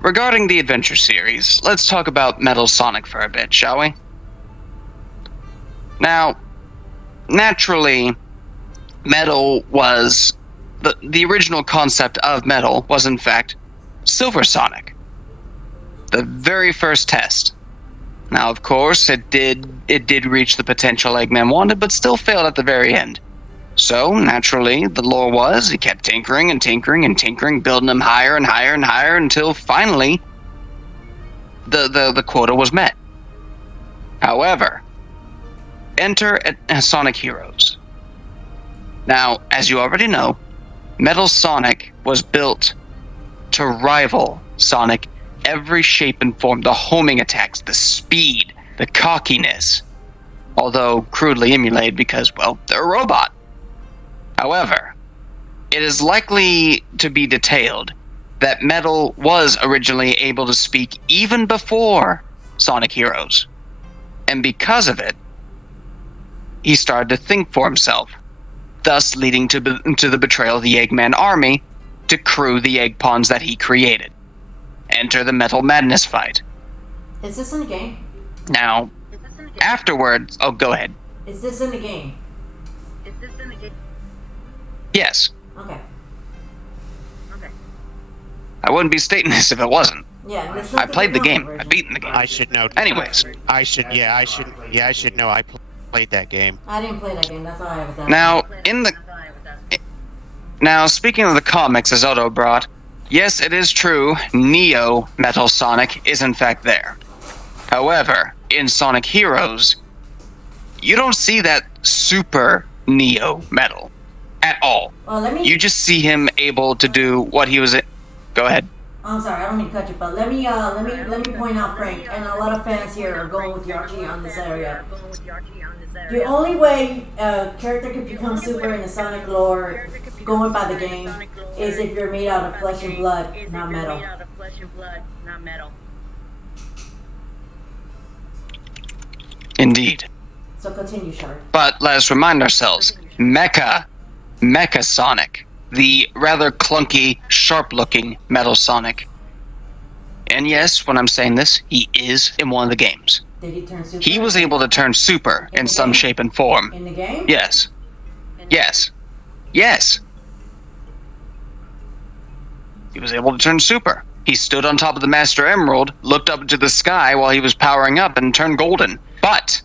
regarding the adventure series, let's talk about Metal Sonic for a bit, shall we? Now, naturally, Metal was... The original concept of Metal was, in fact, Silver Sonic. The very first test. Now, of course, it did reach the potential Eggman wanted, but still failed at the very end. So, naturally, the lore was, he kept tinkering and tinkering and tinkering, building him higher and higher and higher until finally the quota was met. However, enter Sonic Heroes. Now, as you already know, Metal Sonic was built to rival Sonic every shape and form. The homing attacks, the speed, the cockiness. Although crudely emulated because, well, they're a robot. However, it is likely to be detailed that Metal was originally able to speak even before Sonic Heroes. And because of it, he started to think for himself, thus leading to the betrayal of the Eggman army to crew the egg pawns that he created. Enter the Metal Madness fight. Is this in the game? Now, afterwards... Oh, go ahead. Is this in the game? Yes. Okay. I wouldn't be stating this if it wasn't. Yeah, I played the game. I've beaten the game. I should know. Anyways. I should know. I played that game. I didn't play that game, that's why I was asking. Now, speaking of the comics, as Otto brought, yes, it is true, Neo Metal Sonic is in fact there. However, in Sonic Heroes, you don't see that super Neo Metal at all. Well, you just see him able to do what he was... Go ahead. I'm sorry, I don't mean to cut you, but let me point out, Frank, and a lot of fans here are going with Yarchi on this area. The only way a character could become super in the Sonic lore, going by the game, is if you're made out of flesh and blood, not metal. Indeed. So continue, Shark. But let us remind ourselves, Mecha Sonic, the rather clunky, sharp-looking Metal Sonic. And yes, when I'm saying this, he is in one of the games. Did he turn super? He was able to turn super in some shape and form. In the game? Yes. Yes. Yes. He was able to turn super. He stood on top of the Master Emerald, looked up into the sky while he was powering up, and turned golden. But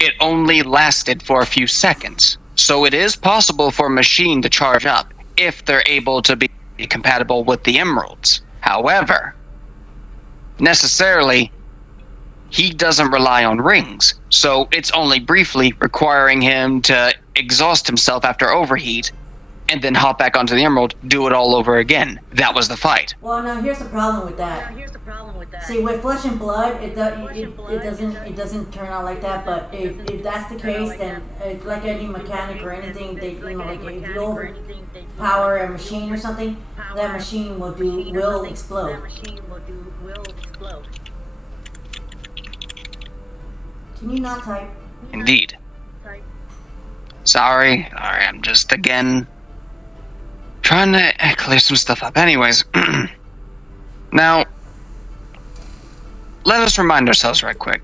it only lasted for a few seconds. So it is possible for a machine to charge up if they're able to be compatible with the emeralds. However, necessarily, he doesn't rely on rings, so it's only briefly requiring him to exhaust himself after overheat, and then hop back onto the emerald, do it all over again. That was the fight. Well, now here's the problem with that. See, with flesh and blood, it doesn't turn out like that. But if that's the case, then it's like any mechanic or anything, like if you overpower a machine or something, that machine will explode. Can you not type? Indeed. Sorry, I'm just, again, trying to clear some stuff up. Anyways, now, let us remind ourselves right quick.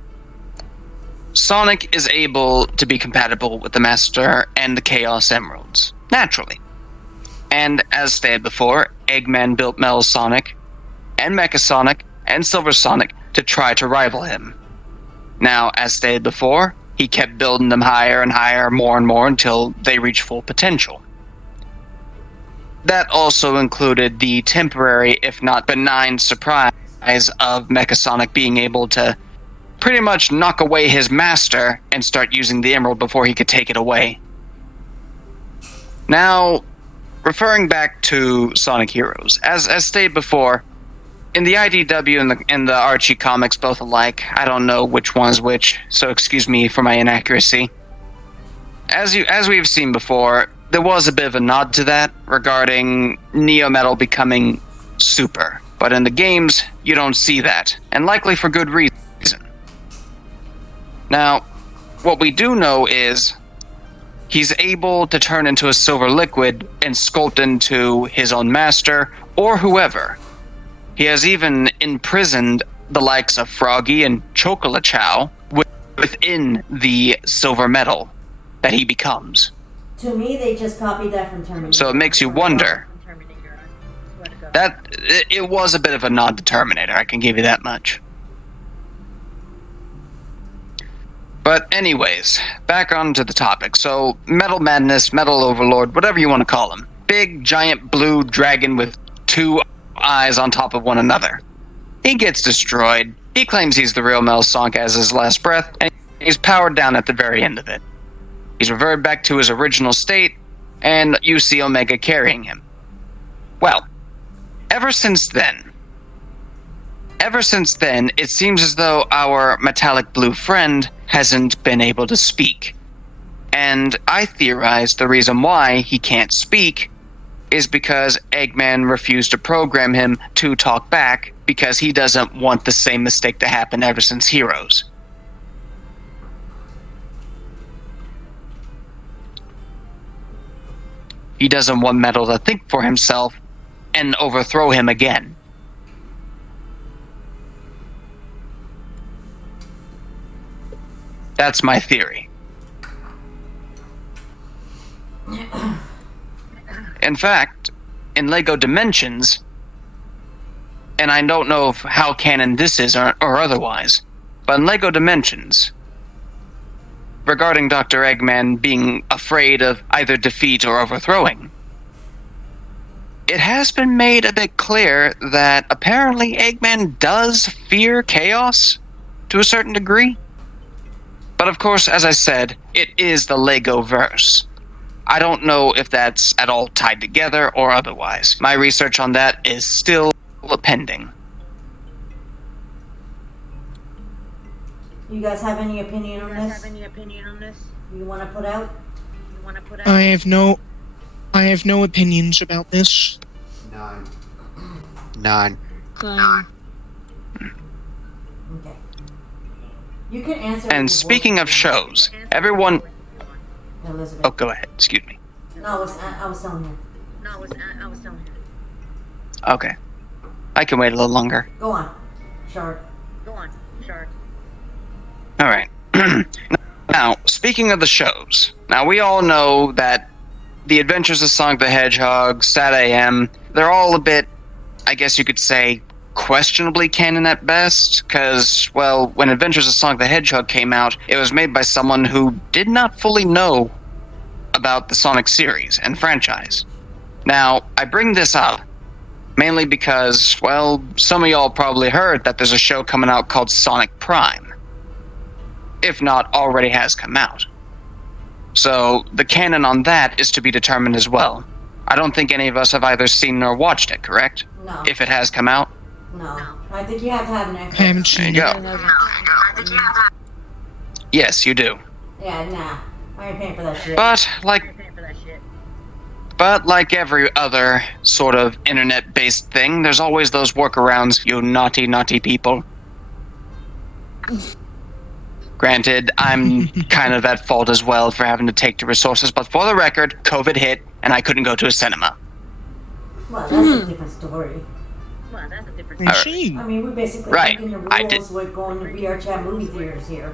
Sonic is able to be compatible with the Master and the Chaos Emeralds, naturally. And as stated before, Eggman built Metal Sonic, and Mecha Sonic, and Silver Sonic to try to rival him. Now, as stated before, he kept building them higher and higher, more and more, until they reached full potential. That also included the temporary, if not benign, surprise of Mecha Sonic being able to pretty much knock away his master and start using the emerald before he could take it away. Now, referring back to Sonic Heroes, as stated before, in the IDW and the Archie comics both alike, I don't know which one is which, so excuse me for my inaccuracy. As we've seen before, there was a bit of a nod to that regarding Neo Metal becoming super. But in the games, you don't see that, and likely for good reason. Now, what we do know is he's able to turn into a silver liquid and sculpt into his own master, or whoever. He has even imprisoned the likes of Froggy and Chocolate within the silver metal that he becomes. To me, they just copied that from Terminator. So it makes you wonder. That it was a bit of a nod to Terminator, I can give you that much. But anyways, back onto the topic. So, Metal Madness, Metal Overlord, whatever you want to call him. Big, giant blue dragon with two eyes on top of one another. He gets destroyed. He claims he's the real Metal Sonic as his last breath, and he's powered down at the very end of it. He's reverted back to his original state, and you see Omega carrying him. Well, ever since then, it seems as though our metallic blue friend hasn't been able to speak. And I theorize the reason why he can't speak is because Eggman refused to program him to talk back because he doesn't want the same mistake to happen ever since Heroes. He doesn't want Metal to think for himself and overthrow him again. That's my theory. In fact, in LEGO Dimensions, and I don't know how canon this is or otherwise, but in LEGO Dimensions, regarding Dr. Eggman being afraid of either defeat or overthrowing, it has been made a bit clear that apparently Eggman does fear chaos to a certain degree. But of course, as I said, it is the LEGO verse. I don't know if that's at all tied together or otherwise. My research on that is still pending. You guys have any opinion on this? You want to put out? I have no opinions about this. None. Okay. You can answer. And speaking of shows, everyone... Elizabeth. Oh, go ahead. Excuse me. No, I was telling her. Okay. I can wait a little longer. Go on, Shark. Alright. Now, speaking of the shows, now we all know that The Adventures of Sonic the Hedgehog, Sat AM, they're all a bit, I guess you could say, questionably canon at best, because, well, when Adventures of Sonic the Hedgehog came out, it was made by someone who did not fully know about the Sonic series and franchise. Now, I bring this up mainly because, well, some of y'all probably heard that there's a show coming out called Sonic Prime, if not already has come out. So, the canon on that is to be determined as well. I don't think any of us have either seen nor watched it, correct? No. If it has come out? No. I think you have to have an Xbox. Haven't There seen you it. go. Yes, you do. Yeah, nah. I ain't paying for that shit. But like every other sort of internet-based thing, there's always those workarounds, you naughty, naughty people. Granted, I'm kind of at fault as well for having to take the resources, but for the record, COVID hit, and I couldn't go to a cinema. Well, that's a different story. I see. I mean, we basically Right. breaking the I rules did- with going to VR chat movie theaters here.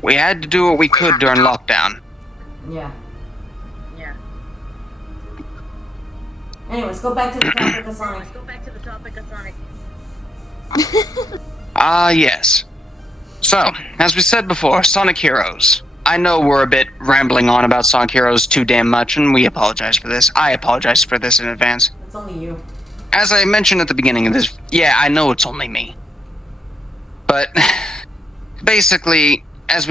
We had to do what we could during lockdown. Yeah. Anyways, go back to the topic of Sonic. Yes. So, as we said before, Sonic Heroes. I know we're a bit rambling on about Sonic Heroes too damn much, and we apologize for this. I apologize for this in advance. It's only you. As I mentioned at the beginning of this, yeah, I know it's only me. But, basically, as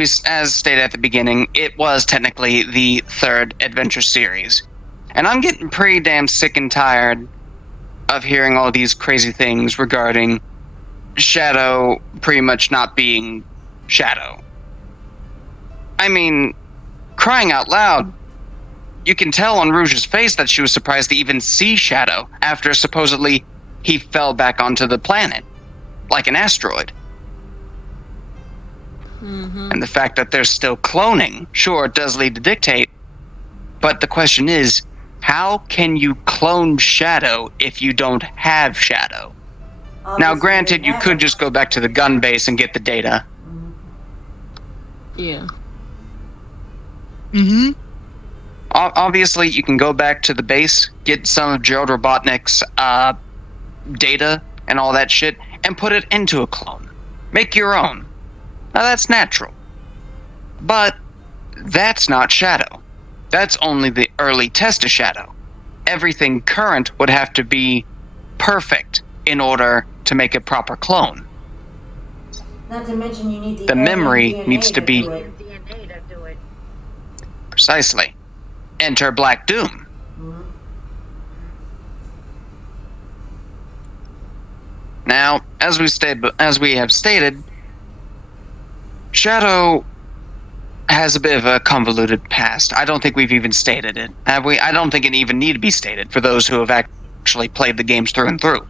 stated at the beginning, it was technically the third adventure series. And I'm getting pretty damn sick and tired of hearing all these crazy things regarding Shadow pretty much not being Shadow. I mean, crying out loud, you can tell on Rouge's face that she was surprised to even see Shadow after supposedly he fell back onto the planet, like an asteroid. And the fact that there's still cloning, sure, it does lead to dictate, but the question is, how can you clone Shadow if you don't have Shadow? Now, granted, you could just go back to the gun base and get the data. Yeah. Mm-hmm. Obviously, you can go back to the base, get some of Gerald Robotnik's data and all that shit, and put it into a clone. Make your own. Now, that's natural. But that's not Shadow. That's only the early test of Shadow. Everything current would have to be perfect in order to make a proper clone. Not to mention you need The memory DNA needs to be... do it. Precisely. Enter Black Doom. Mhm. Now, as we have stated, Shadow has a bit of a convoluted past. I don't think we've even stated it, have we? I don't think it even need to be stated for those who have actually played the games through and through.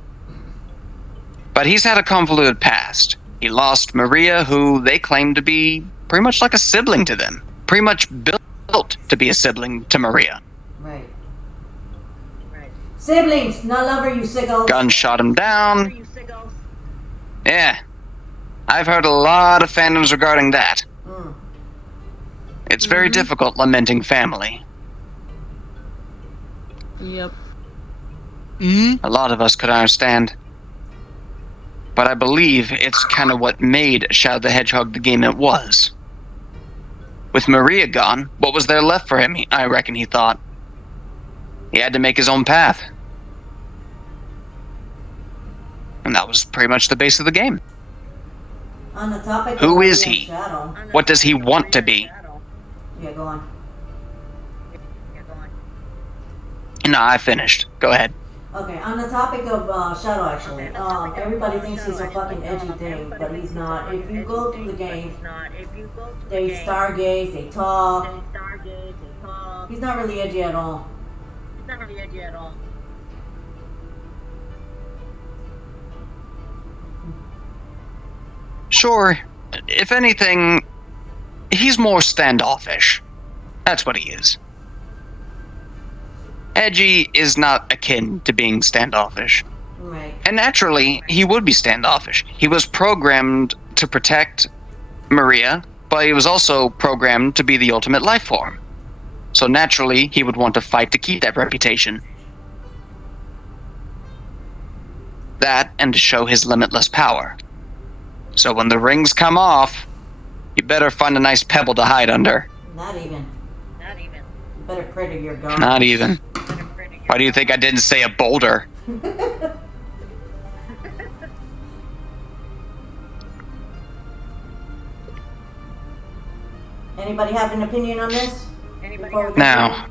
But he's had a convoluted past. He lost Maria, who they claim to be pretty much like a sibling to them. Pretty much built to be a sibling to Maria. Right. Siblings, not lover, you sickos. Gun shot him down. Yeah. I've heard a lot of fandoms regarding that. Mm. It's very difficult lamenting family. Yep. Mm-hmm. A lot of us could understand. But I believe it's kind of what made Shadow the Hedgehog the game it was. With Maria gone, what was there left for him, I reckon he thought. He had to make his own path. And that was pretty much the base of the game. On the topic Who of is Maria he? Shadow. What does he want to be? Yeah, go on. No, I finished. Go ahead. Okay, on the topic of Shadow, actually, everybody thinks he's a fucking edgy thing, but he's not. If you go through the game, they stargaze, they talk. He's not really edgy at all. Sure, if anything, he's more standoffish. That's what he is. Edgy is not akin to being standoffish. Right. And naturally, he would be standoffish. He was programmed to protect Maria, but he was also programmed to be the ultimate life form. So naturally, he would want to fight to keep that reputation. That, and to show his limitless power. So when the rings come off, you better find a nice pebble to hide under. Not even. You better pray to your God. Not even. Why do you think I didn't say a boulder? Anybody have an opinion on this? Now,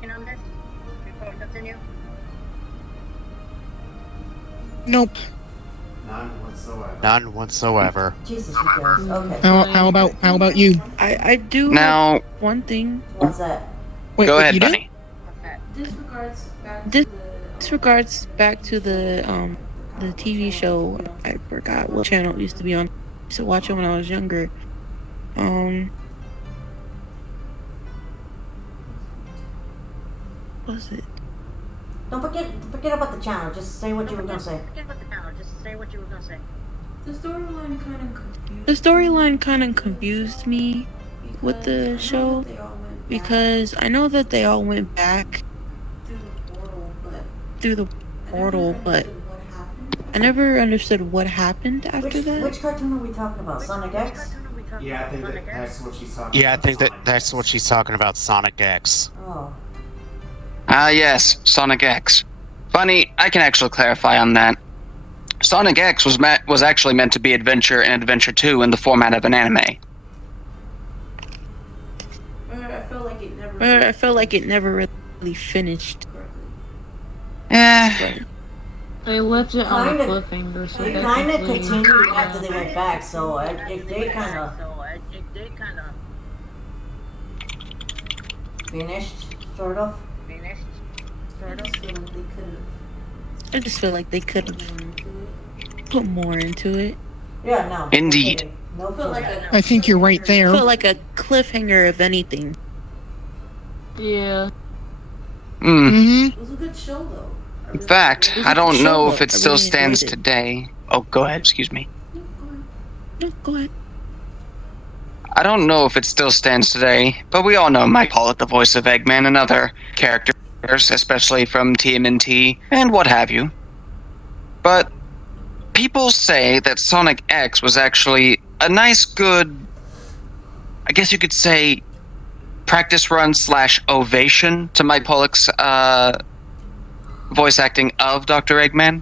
Nope. None whatsoever. Jesus, you guys. Okay. How about you? I do now, have one thing. What's that? Wait, go wait, ahead, you do? Bunny. This regards back to the TV show. I forgot what channel it used to be on. I used to watch it when I was younger. What was it? Don't forget about the channel. Just say what you were gonna say. The The storyline kind of confused me with the show because I know that they all went back through the portal, but I never understood what happened after that. Which cartoon are we talking about? Sonic.EXE? Yeah, I think that's what she's talking Yeah, I about. think that's what she's talking about, Sonic.EXE. Oh. Ah, yes, Sonic.EXE. Bunny, I can actually clarify on that. Sonic.EXE was actually meant to be Adventure and Adventure 2 in the format of an anime. I felt like it never. But I felt like it never really finished. Eh, They left it on a Kinda- cliffhanger, so It kind of technically- continued after they went back, so if they kind of finished, sort of. I just feel like they could have put more into it. Yeah, no. Indeed. No, felt like a. I think you're right there. It felt like a cliffhanger, if anything. Yeah. Yeah, no. Felt like a cliffhanger, if anything. Yeah. It felt like a cliffhanger if anything. Yeah. Mm-hmm. It was a good show, though. In fact, I don't know if it I still really stands enjoyed it. today. Oh, go ahead, excuse me. No, go ahead. I don't know if it still stands today, but we all know Mike Pollock, the voice of Eggman, and other characters, especially from TMNT and what have you. But people say that Sonic.EXE was actually a nice, good, I guess you could say, practice run / ovation to Mike Pollock's voice acting of Dr. Eggman.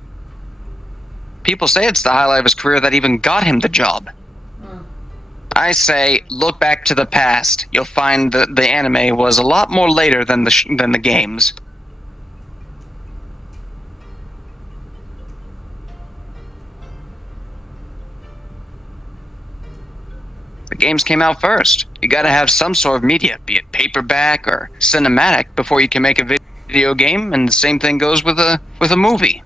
People say it's the highlight of his career that even got him the job. I say, look back to the past. You'll find that the anime was a lot more later than the games. The games came out first. You gotta have some sort of media, be it paperback or cinematic, before you can make a video game, and the same thing goes with a movie.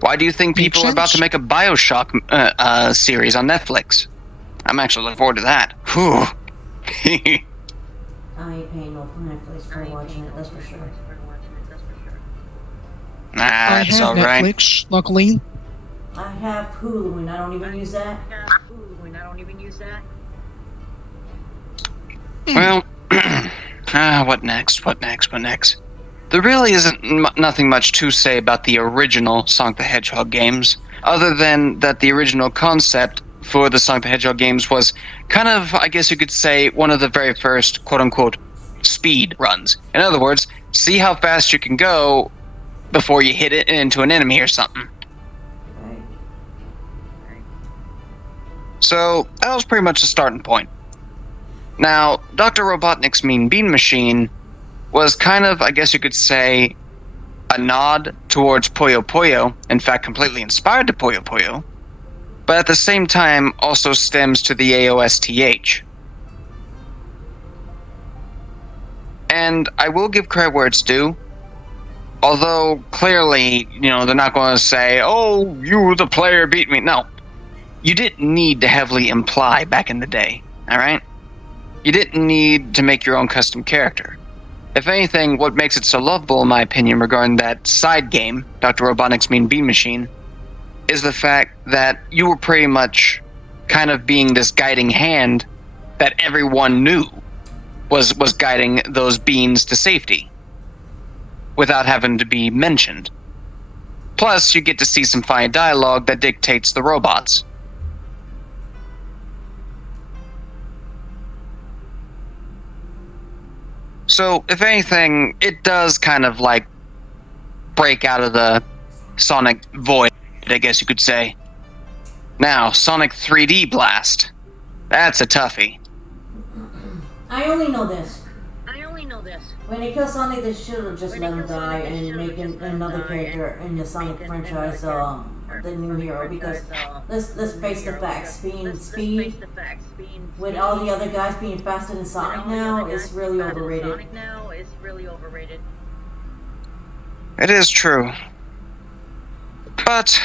Why do you think people are about to make a BioShock series on Netflix? I'm actually looking forward to that. Whew. I ain't paying no Netflix for watching it, that's for sure. I That's have alright. Netflix, luckily. I have Hulu and I don't even use that. Well, what next? There really isn't nothing much to say about the original Sonic the Hedgehog games, other than that the original concept for the Sonic the Hedgehog games was kind of, I guess you could say, one of the very first quote-unquote speed runs. In other words, see how fast you can go before you hit it into an enemy or something. Right. So that was pretty much the starting point. Now, Dr. Robotnik's Mean Bean Machine was kind of, I guess you could say, a nod towards Puyo Puyo, in fact completely inspired to Puyo Puyo, but at the same time also stems to the AOSTH. And I will give credit where it's due, although clearly, they're not going to say, oh, you the player beat me. No, you didn't need to heavily imply back in the day, alright? You didn't need to make your own custom character. If anything, what makes it so lovable, in my opinion, regarding that side game, Dr. Robotnik's Mean Bean Machine, is the fact that you were pretty much kind of being this guiding hand that everyone knew was guiding those beans to safety, without having to be mentioned. Plus, you get to see some fine dialogue that dictates the robots. So, if anything, it does kind of like break out of the Sonic void, I guess you could say. Now, Sonic 3D Blast. That's a toughie. I only know this. When they kill Sonic, they should have just let him die and make another character in the Sonic franchise, the new hero. Because let's face the facts, being Speed with all the other guys being faster than Sonic now is really overrated. It is true. But,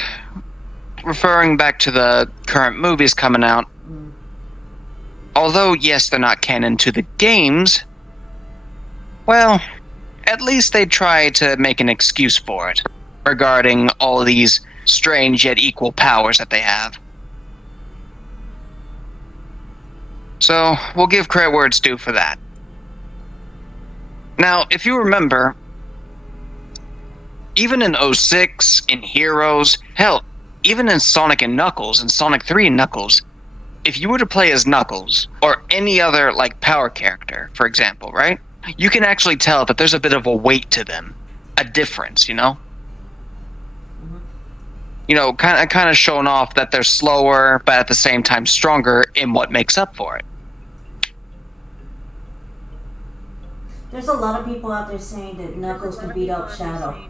referring back to the current movies coming out, although, yes, they're not canon to the games, well, at least they try to make an excuse for it, regarding all these strange yet equal powers that they have. So, we'll give credit where it's due for that. Now, if you remember, even in 06, in Heroes, hell, even in Sonic and Knuckles, and Sonic 3 and Knuckles, if you were to play as Knuckles, or any other, power character, for example, right? You can actually tell that there's a bit of a weight to them. A difference, kind of showing off that they're slower, but at the same time stronger in what makes up for it. There's a lot of people out there saying that Knuckles can beat up Shadow.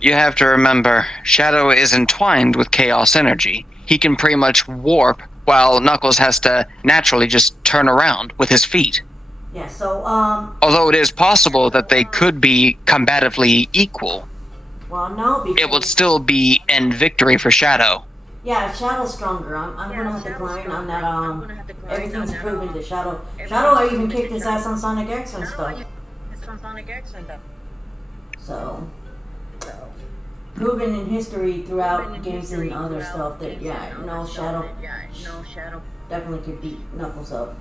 You have to remember, Shadow is entwined with chaos energy. He can pretty much warp, while Knuckles has to naturally just turn around with his feet. Yeah, so, Although it is possible that they could be combatively equal, well, no, because it would still be end victory for Shadow. Yeah, Shadow's stronger. I'm gonna have to decline on that. Everything's proven to Shadow. Shadow even kicked his ass on Sonic.EXE and stuff. So, proven in history throughout games and other stuff that Shadow definitely could beat Knuckles up.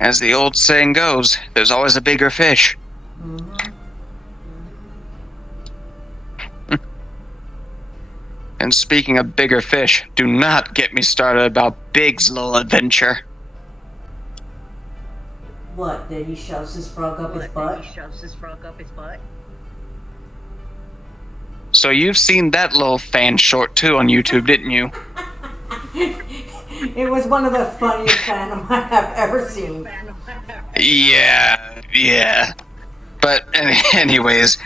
As the old saying goes, there's always a bigger fish. Mm-hmm. And speaking of bigger fish, do not get me started about Big's little adventure. What? That he shoves his frog up his butt? So you've seen that little fan short too on YouTube, didn't you? It was one of the funniest Phantom I have ever seen. Yeah. But anyways,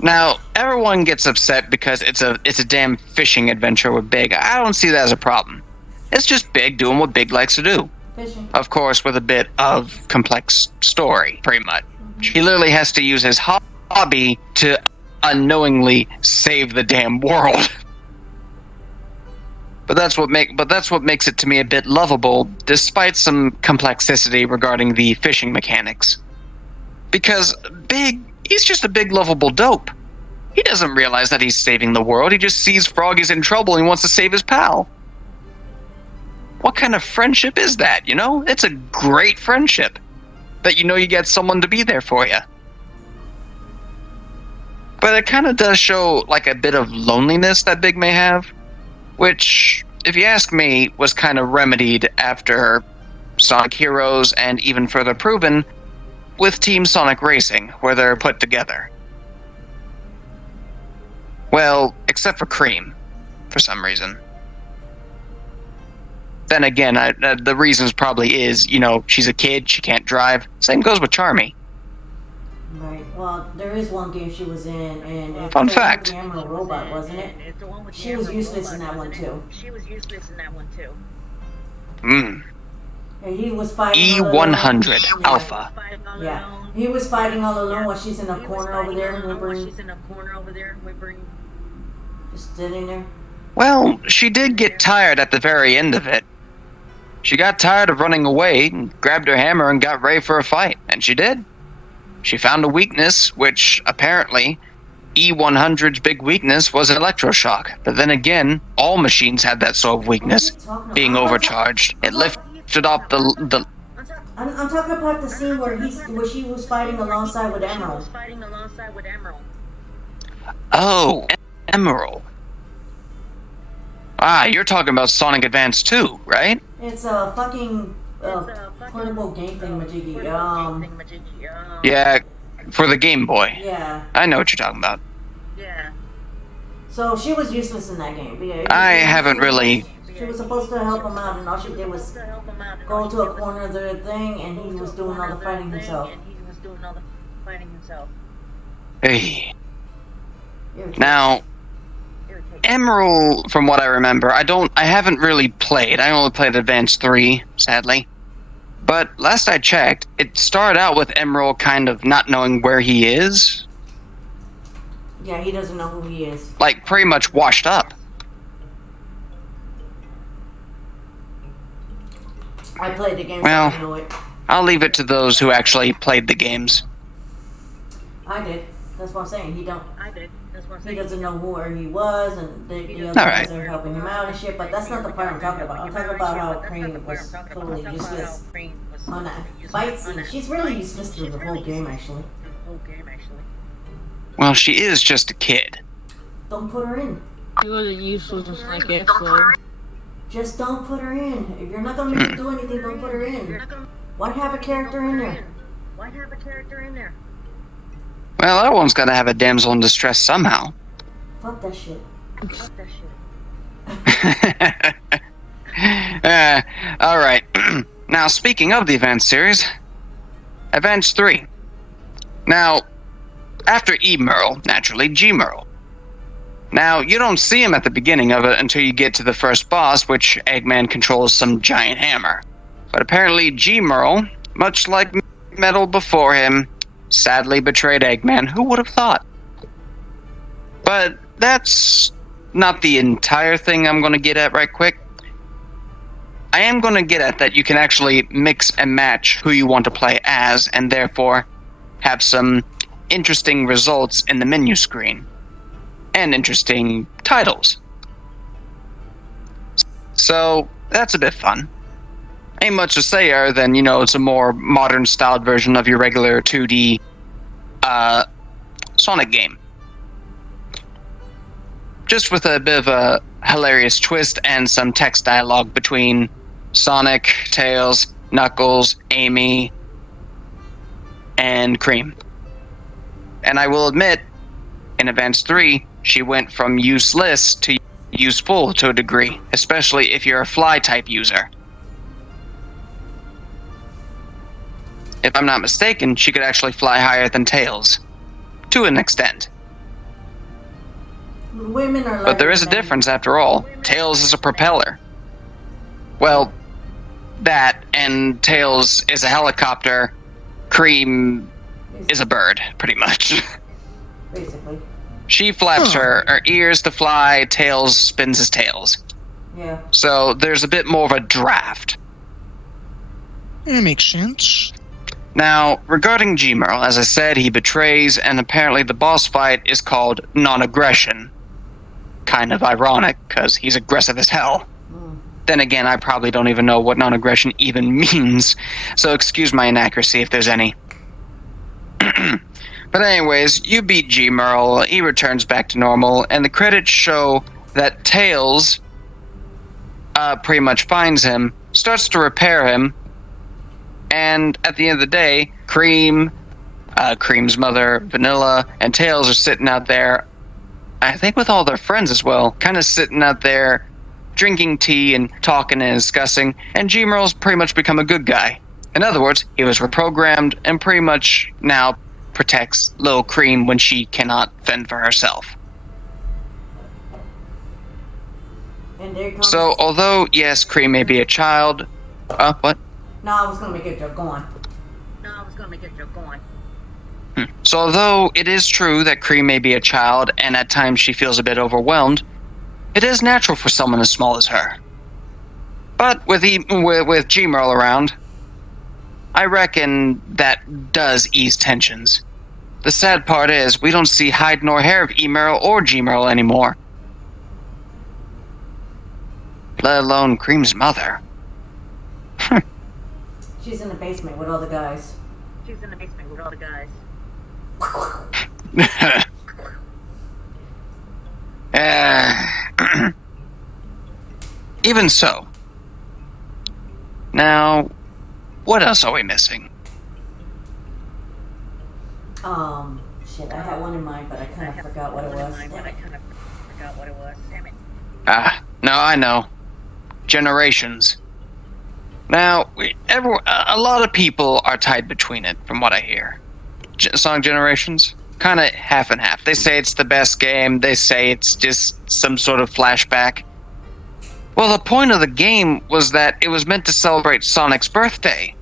now everyone gets upset because it's a damn fishing adventure with Big. I don't see that as a problem. It's just Big doing what Big likes to do. Fishing. Of course, with a bit of complex story, pretty much. He literally has to use his hobby to unknowingly save the damn world. But that's what makes it to me a bit lovable, despite some complexity regarding the fishing mechanics. Because Big, he's just a big lovable dope. He doesn't realize that he's saving the world. He just sees Froggy's in trouble and he wants to save his pal. What kind of friendship is that, you know? It's a great friendship. That you know you get someone to be there for you. But it kind of does show like a bit of loneliness that Big may have. Which, if you ask me, was kind of remedied after Sonic Heroes and even further proven with Team Sonic Racing, where they're put together. Well, except for Cream, for some reason. Then again, the reasons probably is, she's a kid, she can't drive. Same goes with Charmy. Right. Well, there is one game she was in, and it's Fun the fact. Master Emerald Robot, wasn't it? She was useless in that one too. Yeah, he was fighting E100 Alpha. Yeah, he was fighting all alone while she's in a corner over there, whimpering, just sitting there. Well, she did get tired at the very end of it. She got tired of running away and grabbed her hammer and got ready for a fight, and she did. She found a weakness, which apparently E100's big weakness was electroshock. But then again, all machines had that sort of weakness, being overcharged. It lifted off the I'm talking about the scene where she was fighting alongside with Emerald. Oh, Emerald. Ah, you're talking about Sonic Advance 2, right? It's a fucking portable game thing, Majiggy. Yeah, for the Game Boy. Yeah. I know what you're talking about. So she was useless in that game. I haven't really... She was supposed to help him out, and all she did was go to a corner of the thing, and he was doing all the fighting himself. Hey. Now, Emerald, from what I remember, I haven't really played. I only played Advance 3, sadly. But last I checked, it started out with Emerald kind of not knowing where he is. Yeah, he doesn't know who he is. Like, pretty much washed up. I played the game, well, so I know it. I'll leave it to those who actually played the games. I did. That's what I'm saying. He doesn't know where he was, and the other guys are helping him out and shit, but that's not the part I'm talking about. I'm talking about how Crane was totally useless on that fight scene. She's really useless through the whole game, actually. Well, she is just a kid. Don't put her in. She wasn't useless in Sonic.EXE, though. Just don't put her in. If you're not gonna make her do anything, don't put her in. Why have a character in there? Well, everyone's gotta have a damsel in distress somehow. Fuck that shit. Alright. Now, speaking of the Advance series, Advance 3. Now, after E-Merle, naturally, G-Merle. Now, you don't see him at the beginning of it until you get to the first boss, which Eggman controls some giant hammer. But apparently G-Merle, much like Metal before him, sadly betrayed Eggman. Who would have thought? But that's not the entire thing I'm going to get at right quick. I am going to get at that you can actually mix and match who you want to play as, and therefore have some interesting results in the menu screen. And interesting titles. So, that's a bit fun. Ain't much to say other than, it's a more modern styled version of your regular 2D Sonic game. Just with a bit of a hilarious twist and some text dialogue between Sonic, Tails, Knuckles, Amy, and Cream. And I will admit, in Advance 3, she went from useless to useful to a degree, especially if you're a fly-type user. If I'm not mistaken, she could actually fly higher than Tails. To an extent. Women are like But there is a difference after all. Tails is a propeller. Well, that, and Tails is a helicopter. Cream is a bird, pretty much. Basically. She flaps her ears to fly, Tails spins his tails. Yeah. So there's a bit more of a draft. That makes sense. Now, regarding Gmerl, as I said, he betrays, and apparently the boss fight is called non-aggression. Kind of ironic, because he's aggressive as hell. Then again, I probably don't even know what non-aggression even means, so excuse my inaccuracy if there's any. But anyways, you beat Gmerl, he returns back to normal, and the credits show that Tails pretty much finds him, starts to repair him, and at the end of the day, Cream's mother, Vanilla, and Tails are sitting out there, I think with all their friends as well, kind of sitting out there, drinking tea and talking and discussing, and Gmerl's pretty much become a good guy. In other words, he was reprogrammed and pretty much now protects little Cream when she cannot fend for herself. And there comes... So, although, yes, Cream may be a child... what? No, I was gonna make a joke. Go on. So, although it is true that Cream may be a child, and at times she feels a bit overwhelmed, it is natural for someone as small as her. But with Gmerl around, I reckon that does ease tensions. The sad part is, we don't see hide nor hair of Emerl or Gmerl anymore. Let alone Cream's mother. She's in the basement with all the guys. Even so. Now, what else are we missing? Shit, I had one in mind, but I kind of forgot what it was. Damn it. No, I know. Generations. Now, a lot of people are tied between it, from what I hear. Sonic Generations? Kind of half and half. They say it's the best game, they say it's just some sort of flashback. Well, the point of the game was that it was meant to celebrate Sonic's birthday.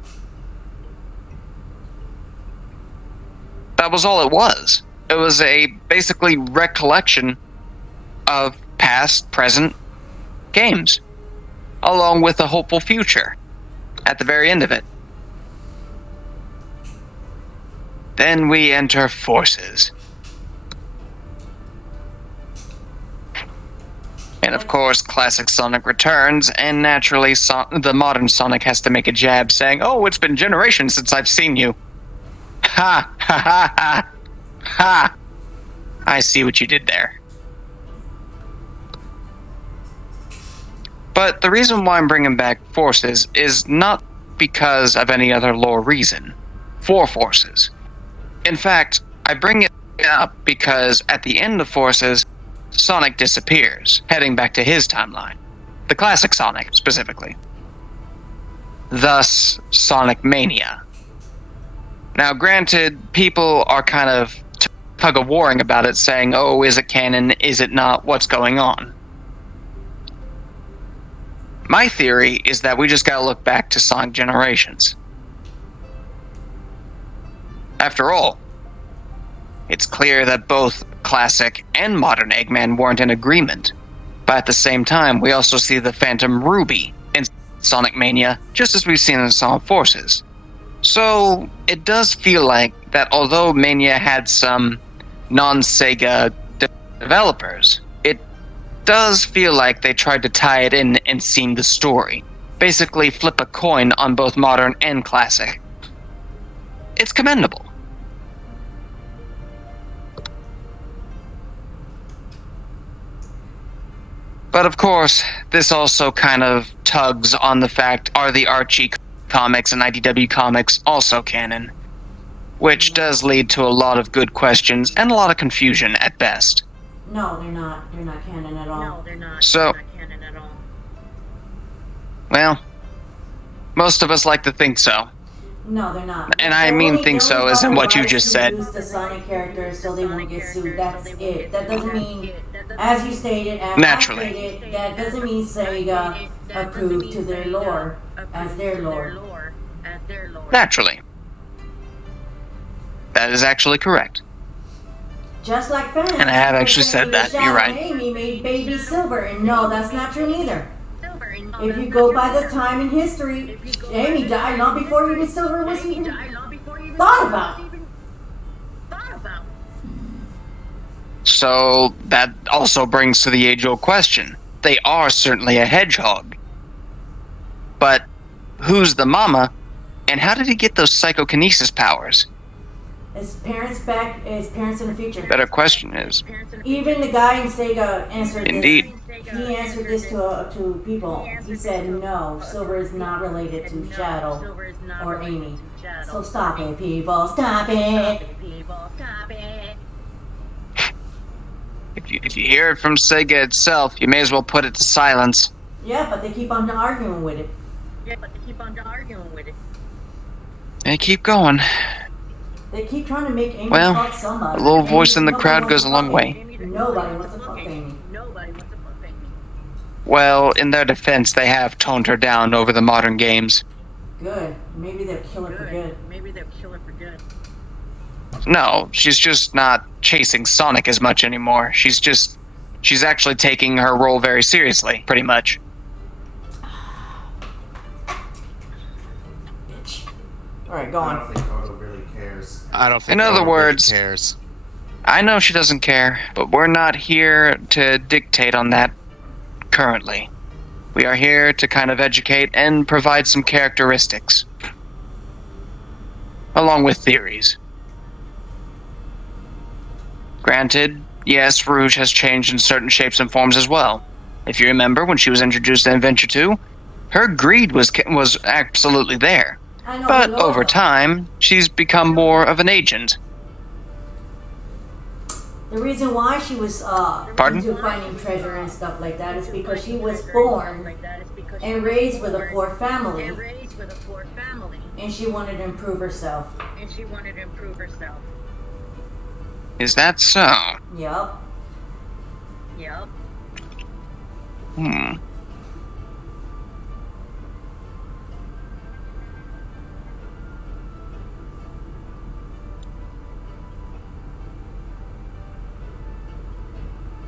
That was all it was. It was a basically recollection of past, present games, along with a hopeful future at the very end of it. Then we enter Forces. And of course, classic Sonic returns, and naturally the modern Sonic has to make a jab saying, "Oh, it's been generations since I've seen you." Ha! Ha ha ha! Ha! I see what you did there. But the reason why I'm bringing back Forces is not because of any other lore reason for Forces. In fact, I bring it up because at the end of Forces, Sonic disappears, heading back to his timeline. The classic Sonic, specifically. Thus, Sonic Mania. Now, granted, people are kind of tug-of-warring about it, saying, oh, is it canon, is it not, what's going on? My theory is that we just gotta look back to Sonic Generations. After all, it's clear that both classic and modern Eggman weren't in agreement But at the same time, we also see the Phantom Ruby in Sonic Mania, just as we've seen in Sonic Forces. So it does feel like that although Mania had some non-Sega developers, it does feel like they tried to tie it in and seam the story. Basically flip a coin on both modern and classic. It's commendable. But of course, this also kind of tugs on the fact, are the Archie comics and IDW comics also canon? Which does lead to a lot of good questions and a lot of confusion at best. No, they're not. They're not canon at all. No, they're not. So, They're not canon at all. well, most of us like to think so. No, they're not. And I mean think so as in what you just said. Use the Sonic characters so they won't get sued. That's it. That doesn't mean, as you stated, as Naturally. I stated, that doesn't mean Sega approved to their lore as their lore. Naturally. That is actually correct. Just like fans. And I have actually said that. You're right. Amy made Baby Silver, and no, that's not true either. If you go by the time in history, Amy died not before even Silver was even thought about. So that also brings to the age-old question. They are certainly a hedgehog. But who's the mama, and how did he get those psychokinesis powers? His parents back, his parents in the future. Better question is... Even the guy in Sega answered Indeed. this. He answered this to people. He said, no, Silver is not related to Shadow or Amy. So stop it, people. Stop it. If you hear it from Sega itself, you may as well put it to silence. Yeah, but they keep on arguing with it. And keep going. They keep trying to make Amy Well, fuck somebody. a little voice in the Nobody crowd wants goes to a long fuck way. Amy. Nobody wants to fuck Amy. Well, in their defense, they have toned her down over the modern games. Good. Maybe they'll kill her for good. No, she's just not chasing Sonic as much anymore. She's actually taking her role very seriously, pretty much. Bitch. Alright, go I on. don't think Kodo really cares. I don't think In other anyone really words- cares. I know she doesn't care, but we're not here to dictate on that currently. We are here to kind of educate and provide some characteristics. Along with theories. Granted, yes, Rouge has changed in certain shapes and forms as well. If you remember, when she was introduced in Adventure 2, her greed was absolutely there. I know, But Lord. over time, she's become more of an agent. The reason why she was Pardon? into finding treasure and stuff like that is because she was born and raised with a poor family, and she wanted to improve herself. Is that so? Yup. Hmm.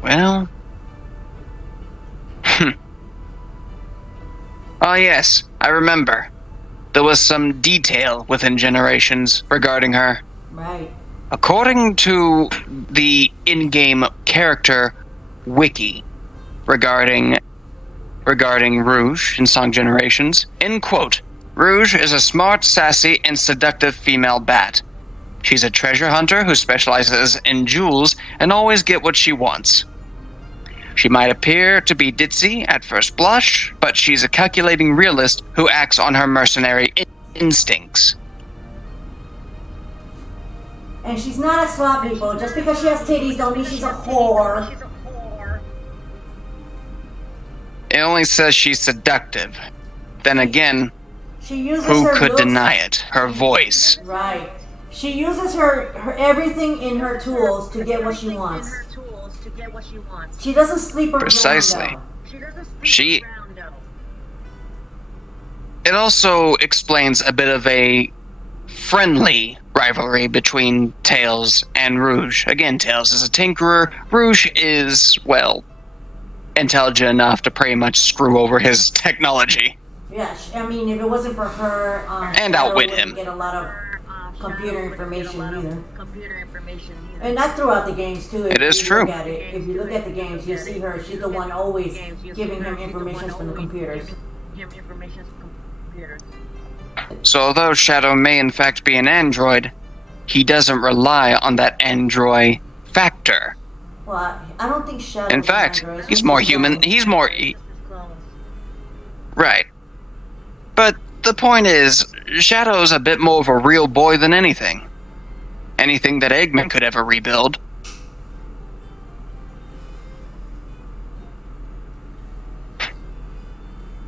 Well... Oh yes, I remember. There was some detail within Generations regarding her. Right. According to the in-game character wiki regarding Rouge in Song Generations, in quote, Rouge is a smart, sassy, and seductive female bat. She's a treasure hunter who specializes in jewels and always get what she wants. She might appear to be ditzy at first blush, but she's a calculating realist who acts on her mercenary instincts. And she's not a slut, people. Just because she has titties don't mean she's a whore. It only says she's seductive. Then again, She uses who her could looks- deny it? Her voice. Right. She uses her everything in her tools to get what she wants. She doesn't sleep around. Precisely. though. She... It also explains a bit of a friendly rivalry between Tails and Rouge. Again, Tails is a tinkerer. Rouge is, well, intelligent enough to pretty much screw over his technology. Yeah, I mean, if it wasn't for her, And Shadow outwit wouldn't him. get a lot of computer information either. And that's throughout the games too. It is true. If you look at the games, you'll see her. She's the one always giving him information from the computers. So although Shadow may in fact be an android, he doesn't rely on that android factor. Well, I don't think Shadow. In fact, he's more human. Right. But the point is, Shadow's a bit more of a real boy than anything. Anything that Eggman could ever rebuild.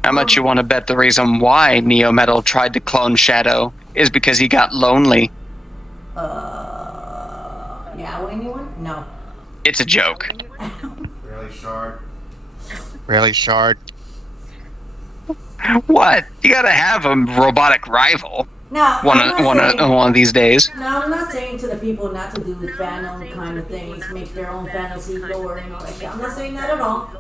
How much you want to bet the reason why Neo Metal tried to clone Shadow is because he got lonely? Yeah, anyone? No. It's a joke. Really short. Really shard. What? You gotta have a robotic rival Now, one of these days. Now, I'm not saying to the people not to do fandom kind of things, make their own fantasy lore and all that shit. I'm not saying that at all.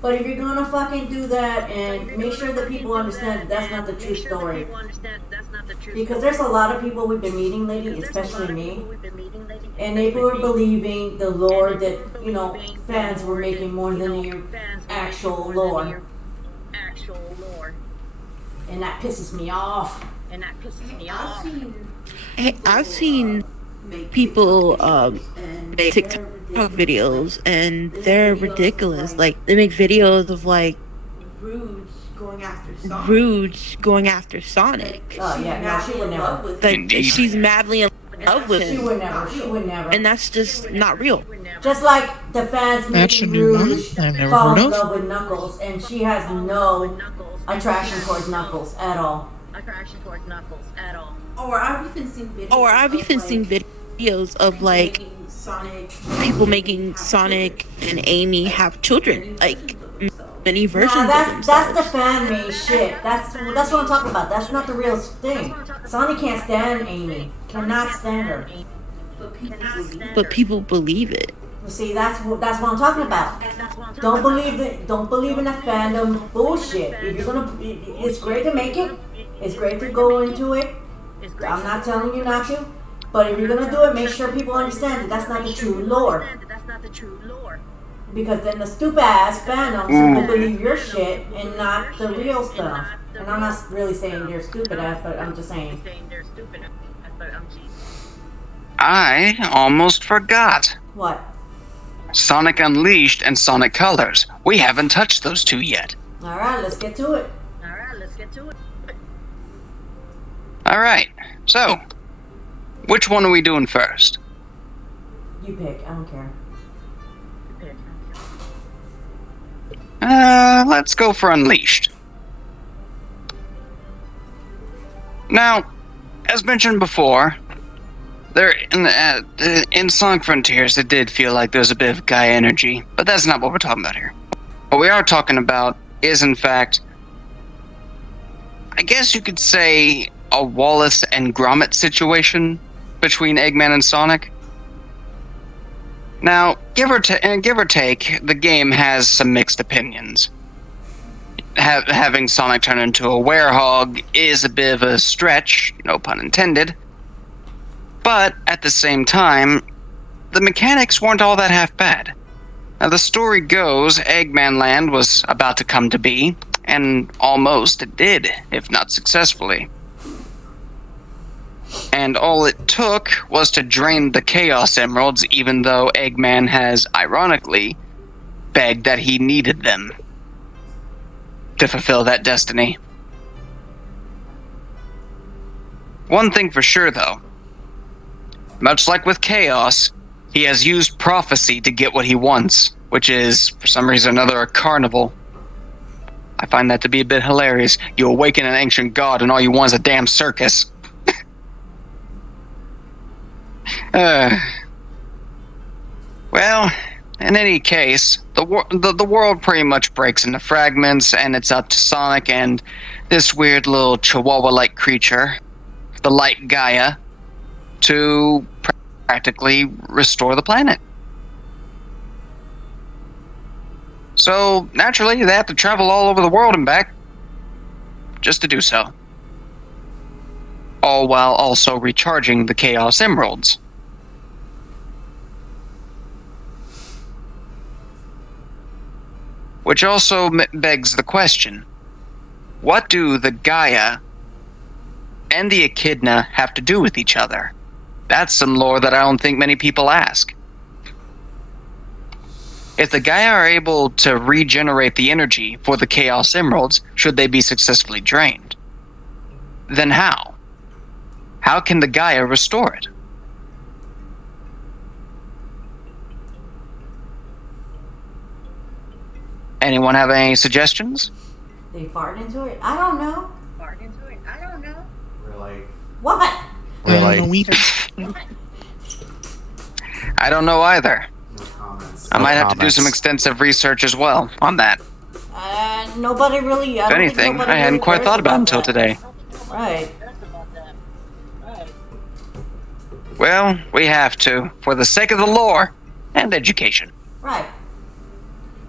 But if you're gonna fucking do that, and make sure that people understand that that's not the true story. Because there's a lot of people we've been meeting lately, especially me, and they were believing the lore that, you know, fans were making more than the actual lore. And that pisses me off. Hey, I've seen people make TikTok videos, and they're ridiculous. Like, they make videos of like Rouge going after Sonic. Oh yeah, no, she would never. Like, Indeed. she's madly in love with She him, would never. She would never. and that's just not real. Just like the fans That's a making new one. Rouge I've never fall heard in of. love with Knuckles, and she has no attraction towards Knuckles at all. Or I've even seen videos. Or I've even seen videos of like people making Sonic and Amy have children, like many versions Nah, of that's the themselves. fan made shit. That's what I'm talking about. That's not the real thing. Sonic can't stand Amy. Cannot stand her. But people believe it. See, that's what I'm talking about. Don't believe in the fandom bullshit. If you're gonna, it's great to make it. It's great to go into it. I'm not telling you not to. But if you're gonna do it, make sure people understand that that's not the true lore. Because then the stupid ass fandoms will believe your shit and not the real stuff. And I'm not really saying they're stupid ass, but I'm just saying. I almost forgot. What? Sonic Unleashed and Sonic Colors. We haven't touched those two yet. Alright, let's get to it. Alright, so, which one are we doing first? You pick, I don't care. Let's go for Unleashed. Now, as mentioned before, there in Sonic Frontiers, it did feel like there was a bit of Gaia energy, but that's not what we're talking about here. What we are talking about is, in fact, I guess you could say a Wallace and Gromit situation between Eggman and Sonic. Now, give or take, the game has some mixed opinions. Having Sonic turn into a werehog is a bit of a stretch, no pun intended. But, at the same time, the mechanics weren't all that half bad. Now, the story goes, Eggman Land was about to come to be, and almost it did, if not successfully. And all it took was to drain the Chaos Emeralds, even though Eggman has, ironically, begged that he needed them to fulfill that destiny. One thing for sure, though. Much like with Chaos, he has used prophecy to get what he wants, which is, for some reason or another, a carnival. I find that to be a bit hilarious. You awaken an ancient god and all you want is a damn circus. Well, in any case, the world pretty much breaks into fragments, and it's up to Sonic and this weird little chihuahua-like creature, the Light Gaia, to practically restore the planet. So, naturally, they have to travel all over the world and back just to do so. All while also recharging the Chaos Emeralds. Which also begs the question, what do the Gaia and the Echidna have to do with each other? That's some lore that I don't think many people ask. If the Gaia are able to regenerate the energy for the Chaos Emeralds, should they be successfully drained, then how? How can the Gaia restore it? Anyone have any suggestions? They fart into it? I don't know. Really? What? I don't know either. I don't know either. No comments. I might have to do comments. some extensive research as well on that. Nobody really. If anything, I hadn't quite thought about it until today. Right. Well, we have to, for the sake of the lore and education. Right.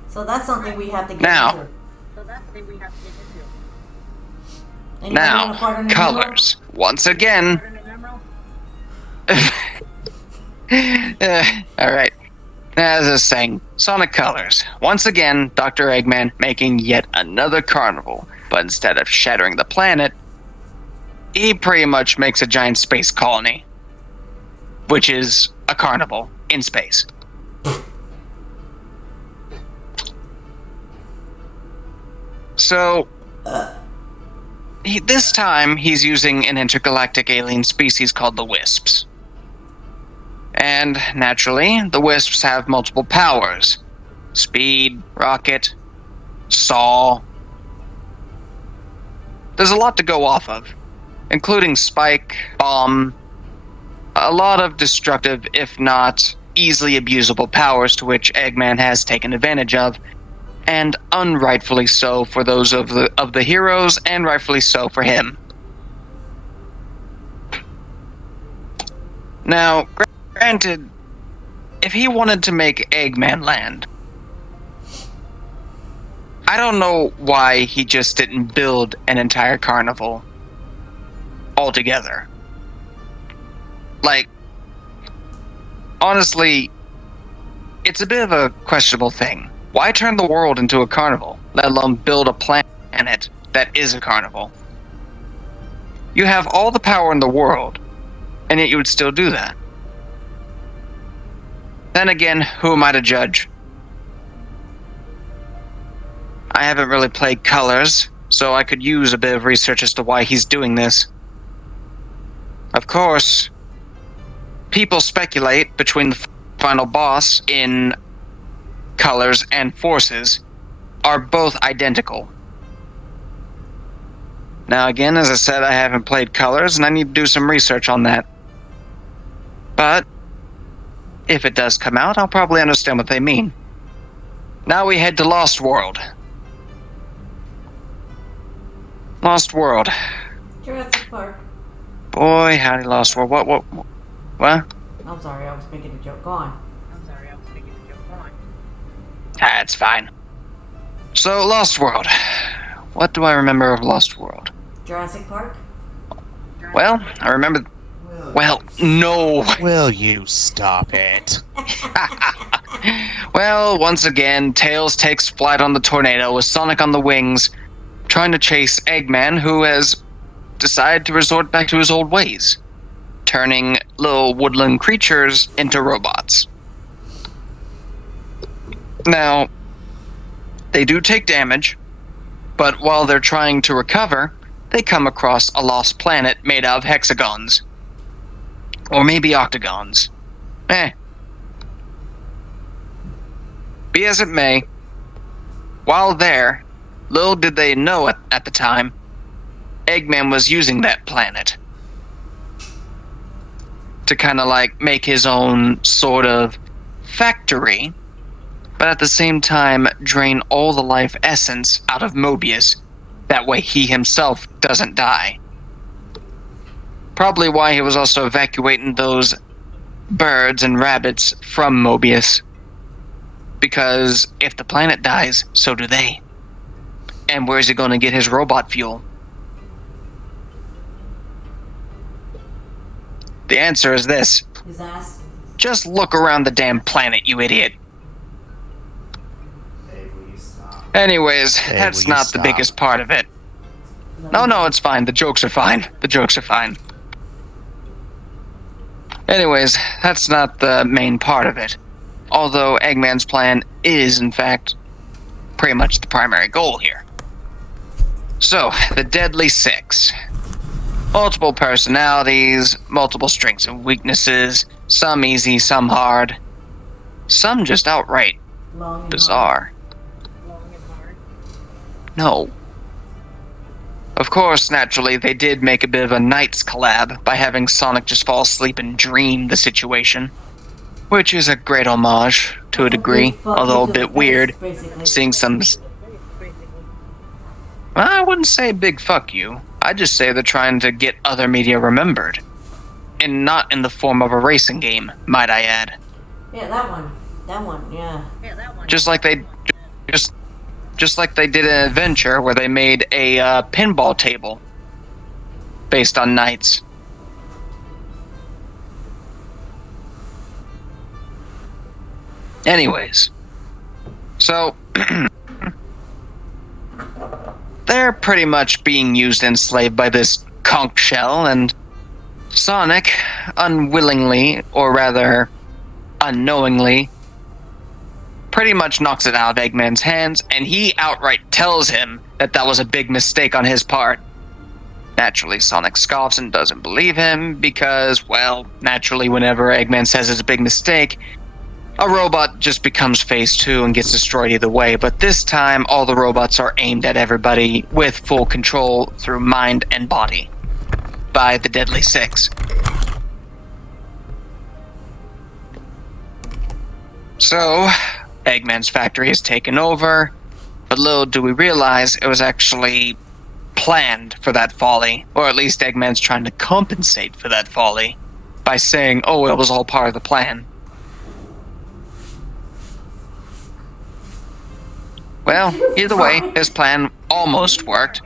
So that's something we have to get Now. into. Anybody wanna fart Now, on the colors. Once again. Alright. As I was saying, Sonic Colors. Once again, Dr. Eggman making yet another carnival. But instead of shattering the planet, he pretty much makes a giant space colony. Which is a carnival in space. So, this time he's using an intergalactic alien species called the Wisps. And naturally, the Wisps have multiple powers. Speed, rocket, saw. There's a lot to go off of, including spike, bomb, a lot of destructive, if not easily abusable powers to which Eggman has taken advantage of, and unrightfully so for those of the heroes, and rightfully so for him. Now, granted, if he wanted to make Eggman Land, I don't know why he just didn't build an entire carnival altogether. Like, honestly, it's a bit of a questionable thing. Why turn the world into a carnival, let alone build a planet that is a carnival? You have all the power in the world, and yet you would still do that. Then again, who am I to judge? I haven't really played Colors, so I could use a bit of research as to why he's doing this. Of course, people speculate between the final boss in Colors and Forces are both identical. Now again, as I said, I haven't played Colors and I need to do some research on that. But if it does come out, I'll probably understand what they mean. Now we head to Lost World. Lost World. Jurassic Park. Boy, howdy, Lost World. What? I'm sorry, I was making a joke. Go on. It's fine. So, Lost World. What do I remember of Lost World? Jurassic Park? Well, I remember... Well, no. Will you stop it? Well, once again, Tails takes flight on the tornado with Sonic on the wings, trying to chase Eggman, who has decided to resort back to his old ways, turning little woodland creatures into robots. Now, they do take damage, but while they're trying to recover, they come across a lost planet made out of hexagons. Or maybe octagons. Be as it may, while there, little did they know at the time, Eggman was using that planet to kind of like make his own sort of factory, but at the same time drain all the life essence out of Mobius. That way he himself doesn't die. Probably why he was also evacuating those birds and rabbits from Mobius. Because if the planet dies, so do they. And where's he going to get his robot fuel? The answer is this. His ass. Just look around the damn planet, you idiot. Hey, will you stop? Anyways, Hey, that's will you not the stop? biggest part of it. No, it's fine. The jokes are fine. The jokes are fine. Anyways, that's not the main part of it. Although Eggman's plan is, in fact, pretty much the primary goal here. So, the Deadly Six. Multiple personalities, multiple strengths and weaknesses, some easy, some hard, some just outright Long and bizarre. No. Of course, naturally, they did make a bit of a Knights collab by having Sonic just fall asleep and dream the situation, which is a great homage to a degree, although a bit weird, basically. seeing some... I wouldn't say big fuck you. I'd just say they're trying to get other media remembered. And not in the form of a racing game, might I add. Yeah, that one. That one, yeah. Just like they did an adventure where they made a pinball table based on Knights. Anyways, so they're pretty much being used and enslaved by this conch shell, and Sonic, unwillingly, or rather unknowingly, pretty much knocks it out of Eggman's hands, and he outright tells him that that was a big mistake on his part. Naturally, Sonic scoffs and doesn't believe him because, well, naturally, whenever Eggman says it's a big mistake, a robot just becomes phase 2 and gets destroyed either way, but this time all the robots are aimed at everybody with full control through mind and body by the Deadly Six. So, Eggman's factory is taken over, but little do we realize it was actually planned for that folly, or at least Eggman's trying to compensate for that folly by saying, oh, it was all part of the plan. Well, either way, his plan almost worked.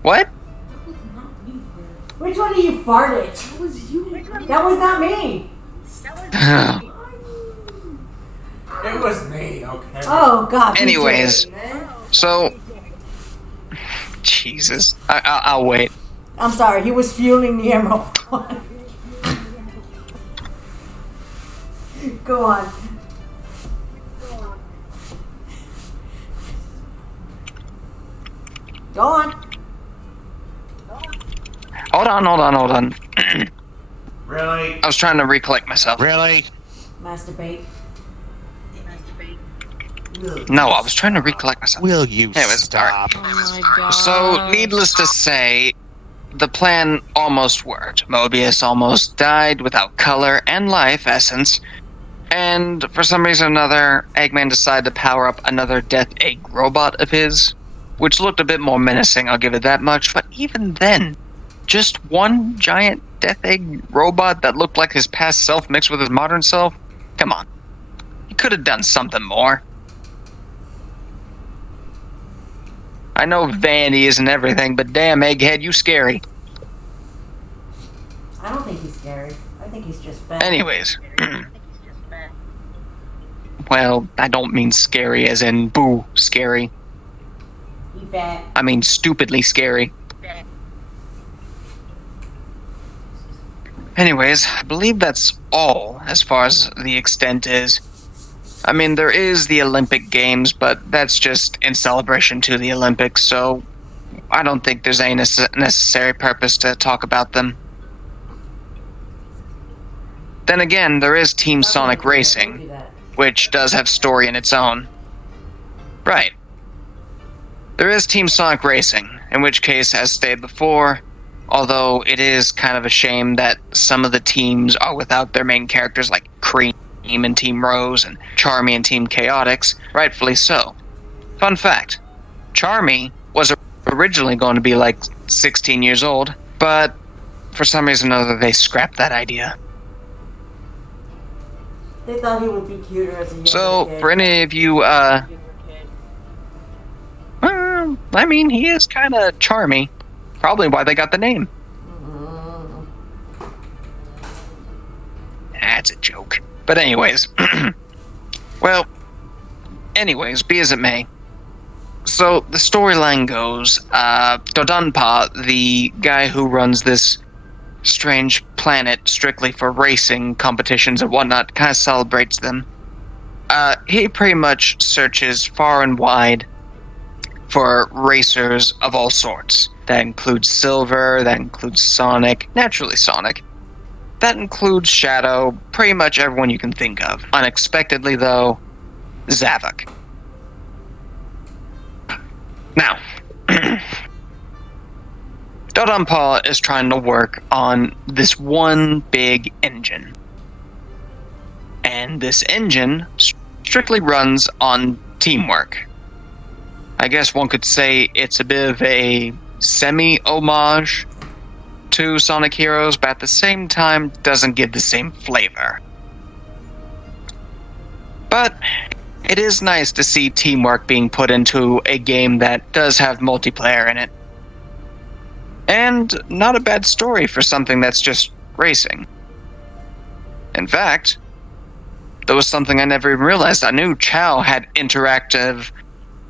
What? Which one of you farted? That was you. That was not me. It was me, okay? Oh, God. you Anyways, did, man. so... Jesus. I'll wait. I'm sorry, he was fueling the emerald. Go on. Go on. Hold on. Really? I was trying to recollect myself. Really? Masturbate. No, I was trying to recollect myself. Will you Anyways, stop? Oh my god. So, needless to say, the plan almost worked. Mobius almost died without color and life essence. And for some reason or another, Eggman decided to power up another Death Egg robot of his, which looked a bit more menacing, I'll give it that much. But even then, just one giant Death Egg robot that looked like his past self mixed with his modern self? Come on. He could have done something more. I know vanity isn't everything, but damn, Egghead, you scary. I don't think he's scary. I think he's just fat. Anyways. Well, I don't mean scary as in boo scary. He fat. I mean stupidly scary. Anyways, I believe that's all as far as the extent is. I mean, there is the Olympic Games, but that's just in celebration to the Olympics, so I don't think there's any necessary purpose to talk about them. Then again, there is Team Sonic Racing, which does have story in its own. Right. There is Team Sonic Racing, in which case, as stated before, although it is kind of a shame that some of the teams are without their main characters like Cream and Team Rose and Charmy and Team Chaotix, rightfully so. Fun fact, Charmy was originally going to be like 16 years old, but for some reason or other they scrapped that idea. They thought he would be cuter as a younger So, kid. for any of you, I mean, he is kind of charmy. Probably why they got the name. That's a joke. But anyways, well, anyways, be as it may. So the storyline goes, Dodonpa, the guy who runs this strange planet strictly for racing competitions and whatnot, kind of celebrates them. He pretty much searches far and wide for racers of all sorts. That includes Silver, that includes Sonic, naturally Sonic. That includes Shadow, pretty much everyone you can think of. Unexpectedly, though, Zavok. Now, Dodonpa is trying to work on this one big engine. And this engine strictly runs on teamwork. I guess one could say it's a bit of a semi-homage to Sonic Heroes, but at the same time doesn't give the same flavor. But it is nice to see teamwork being put into a game that does have multiplayer in it. And not a bad story for something that's just racing. In fact, there was something I never even realized. I knew Chow had interactive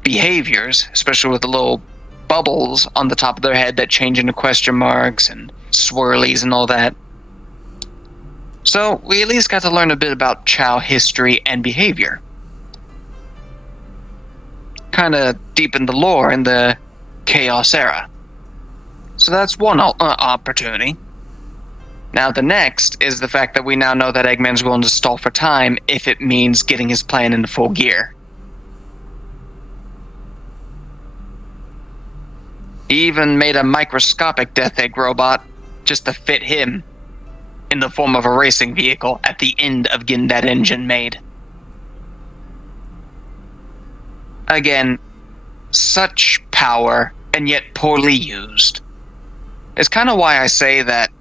behaviors, especially with the little bubbles on the top of their head that change into question marks and swirlies and all that. So we at least got to learn a bit about Chow history and behavior. Kind of deepen the lore in the Chaos era. So that's one opportunity. Now the next is the fact that we now know that Eggman's willing to stall for time if it means getting his plan into full gear. He even made a microscopic Death Egg robot just to fit him in the form of a racing vehicle at the end of getting that engine made. Again, such power and yet poorly used. It's kind of why I say that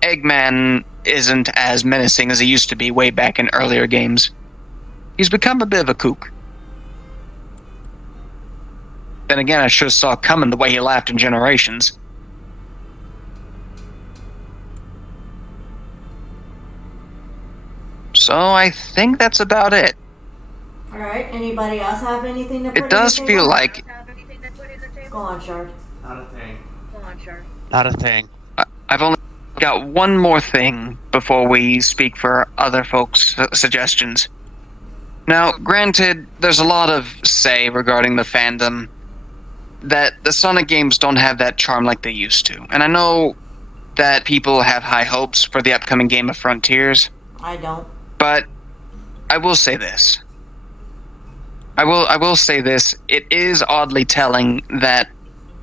Eggman isn't as menacing as he used to be way back in earlier games. He's become a bit of a kook. Then again, I sure saw it coming the way he laughed in Generations. So I think that's about it. Alright, anybody else have anything to put in It does the feel table? like... Go on, Shard. Not a thing. Not a thing. I've only got one more thing before we speak for other folks' suggestions. Now, granted, there's a lot of say regarding the fandom that the Sonic games don't have that charm like they used to. And I know that people have high hopes for the upcoming game of Frontiers. I don't. But I will say this. I will say this. It is oddly telling that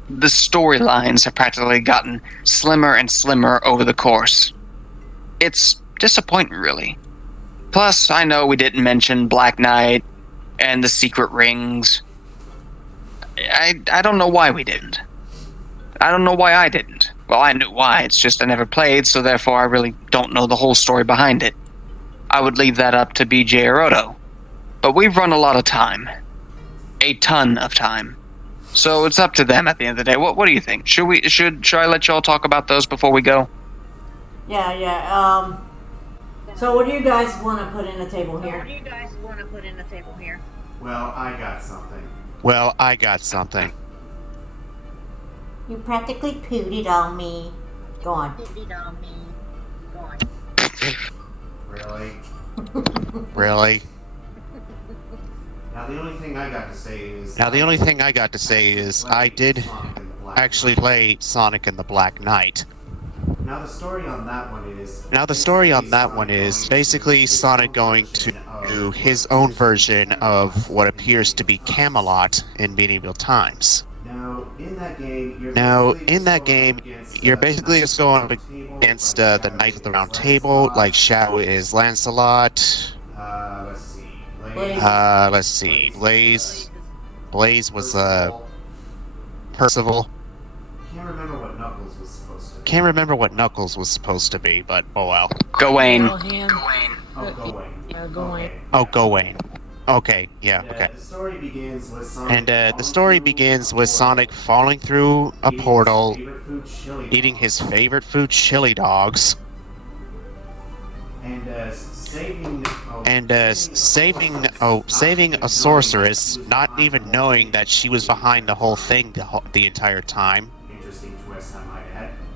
the storylines have practically gotten slimmer and slimmer over the course. It's disappointing, really. Plus, I know we didn't mention Black Knight and the secret rings. I don't know why we didn't. I don't know why I didn't. Well, I knew why, it's just I never played, so therefore I really don't know the whole story behind it. I would leave that up to BJ or Odo. But we've run a lot of time. A ton of time. So it's up to them at the end of the day. What do you think? Should I let y'all talk about those before we go? Yeah. So what do you guys want to put in the table here? Well, I got something. You practically pooted on me. Go on. Really? Really? Now the only thing I got to say is I did actually play Sonic and the Black Knight. Now the story on that one is basically Sonic going to do his own version of what appears to be Camelot in medieval times. Now in that game, you're basically just going up against the Knights of the Round Table, like Shadow is Lancelot. Let's see. Blaze was Percival. Can't remember what Knuckles was supposed to be, but oh well. Gawain. Gawain. Gawain. Oh, Gawain. Okay, yeah, okay. The story begins with Sonic. And the story begins with Sonic falling through a portal, eating his favorite food, chili dogs, and saving a sorceress, not even knowing that she was behind the whole thing the entire time.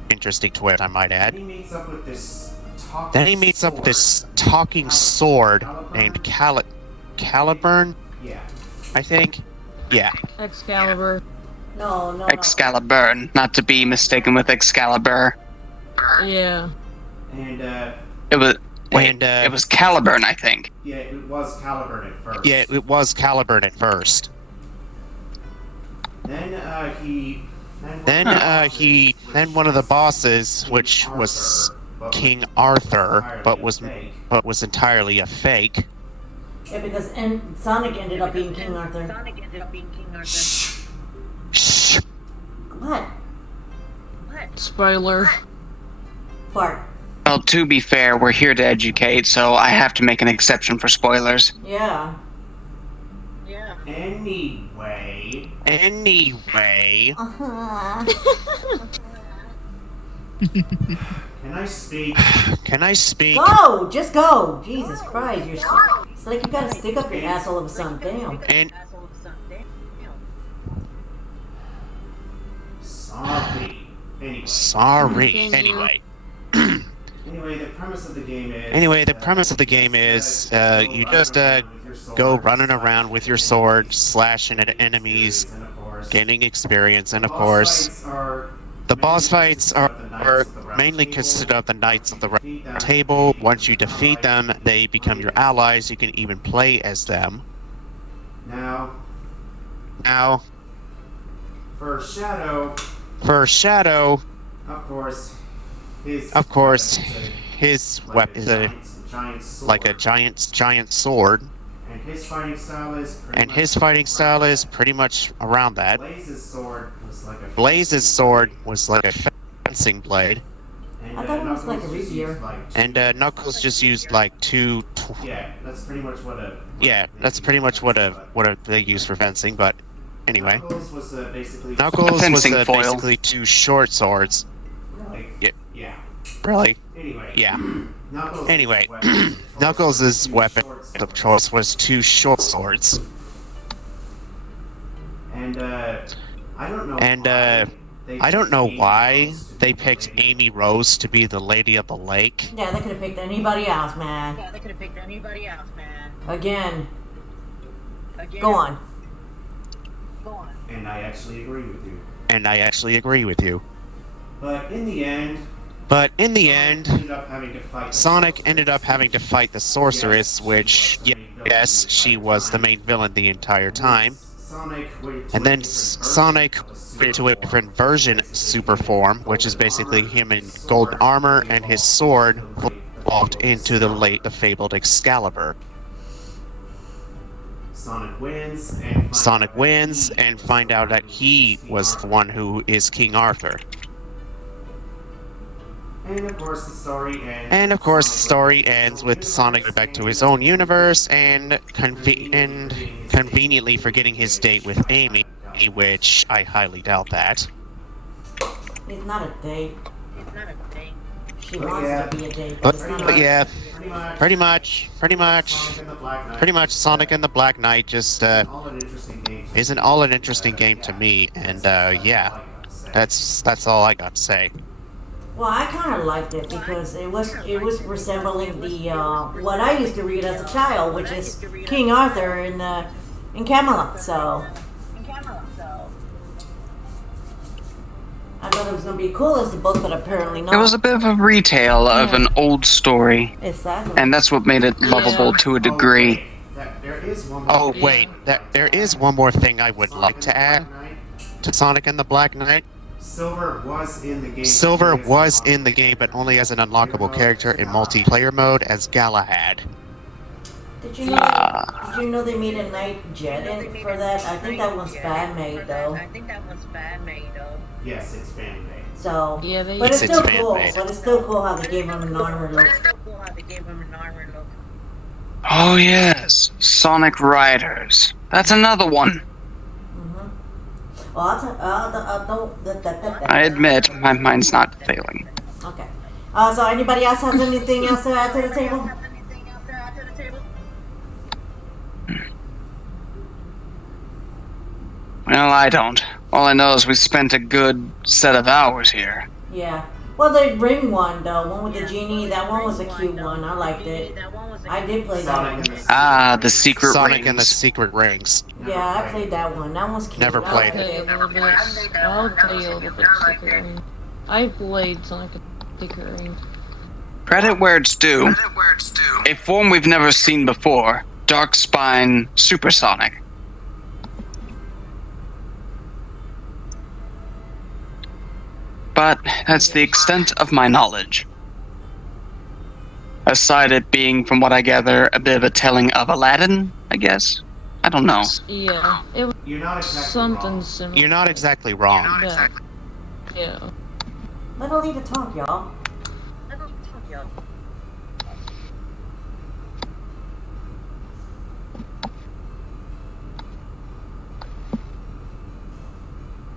Interesting twist, I might add. Then he meets up with this talking sword named Caliburn, Yeah. I think. Yeah. Excalibur. No. Excalibur, not to be mistaken with Excalibur. Yeah. And It was it was Caliburn, I think. yeah, it was Caliburn at first. Yeah, it was Caliburn at first. Then Then one of the bosses, which was King Arthur, but was entirely a fake. Yeah, because Sonic ended up being King Arthur. Shh. What? Spoiler. Fart. Well, to be fair, we're here to educate, so I have to make an exception for spoilers. Yeah. Anyway. Uh-huh. Can I speak? Go! Just go! Jesus Christ, it's like you gotta stick up your ass all of a sudden. Damn. And Sorry. Anyway. Anyway, the premise of the game is You just go running around with your sword, slashing at enemies, gaining experience, and of course, the boss fights are mainly consisted of the Knights of the Round Table. Once you defeat them, they become your allies. You can even play as them. Now, for Shadow, of course, his weapon is like a giant sword, and his fighting style is pretty much around that. Blaze's sword was like a fencing blade, I thought it was like a rapier. and Knuckles just used like two. Yeah, that's pretty much what they use for fencing. But anyway, Knuckles was basically basically two short swords. Yeah. Really? Anyway. Yeah. Anyway, Knuckles' weapon of choice was two short swords. And I don't know why they picked Amy Rose to be the Lady of the Lake. Yeah, they could have picked anybody else, man. Again. Go on. And I actually agree with you. But in the end, Sonic ended up having to fight the sorceress, which, yes, she was the main villain the entire time. And then Sonic went to a different version super form, which is basically him in golden armor and his sword evolved into the fabled Excalibur. Sonic wins and find out that he was the one who is King Arthur. And of course the story ends with Sonic back to his own universe and conveniently forgetting his date with Amy, which I highly doubt that. It's not a date. She wants to be a date. But yeah, pretty much Sonic and the Black Knight just isn't all an interesting game to me, and yeah, that's all I got to say. Well, I kind of liked it because it was resembling the what I used to read as a child, which is King Arthur in Camelot. So I thought it was gonna be cool as the book, but apparently not. It was a bit of a retale of an old story, Exactly. and that's what made it lovable to a degree. Oh wait, there is one more thing I would like to add to Sonic and the Black Knight. Silver was in the game, but only as an unlockable character in multiplayer mode as Galahad. Did you know they made a night jet in for that? I think that was fan made though. Yes, it's fan made. So, Yeah, they- but it's It's still fan cool. made. But it's still cool how they gave him an armor look. Oh yes, Sonic Riders. That's another one. Well, I admit, my mind's not failing. Okay. So anybody else has anything else to add to the table? Well, I don't. All I know is we spent a good set of hours here. Yeah. Well, the ring one, though, one with the genie, that one was a cute one. I liked it. I did play that one. Ah, the secret Sonic rings. and the Secret Rings. Yeah, I played that one. That one's cute. Never I played liked it. I'll tell you a little bit of Secret Ring. I played Sonic and Secret Ring. Credit where it's due. A form we've never seen before. Dark Spine Supersonic. But that's the extent of my knowledge. Aside it being, from what I gather, a bit of a telling of Aladdin, I guess? I don't know. Yeah, it was You're not exactly something wrong. similar. You're not exactly wrong. Yeah. Let Alita talk, y'all.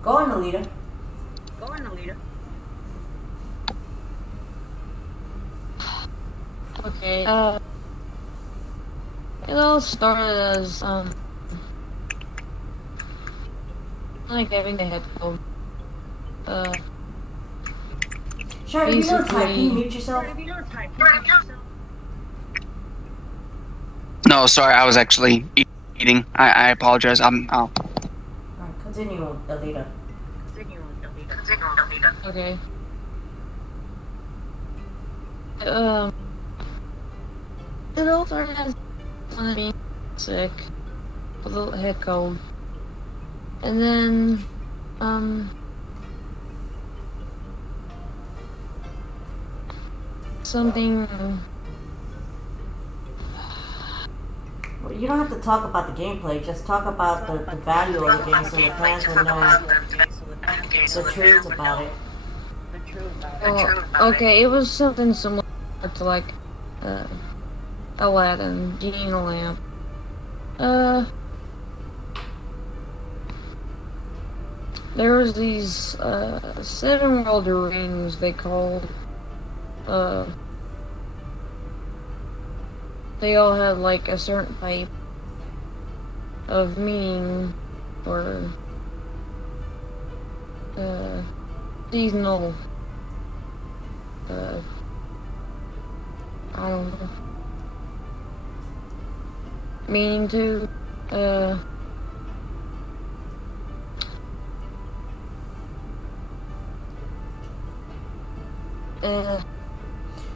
Go on, Alita. Okay, it all started as, like having a head cold. Sure, if you don't type, can you Basically- mute yourself? No, sorry, I was actually eating. I apologize. I'll... Alright, continue, Alita. Okay. It all started as someone being sick with a head cold. And then, something, Well, you don't have to talk about the gameplay, just talk about the value of the game so the fans will know the truth about it. well, okay, it was something similar to like, Aladdin, Genie in a Lamp. There was these, 7 world rings they called, they all had like a certain type of meaning or, seasonal, I don't know, meaning to,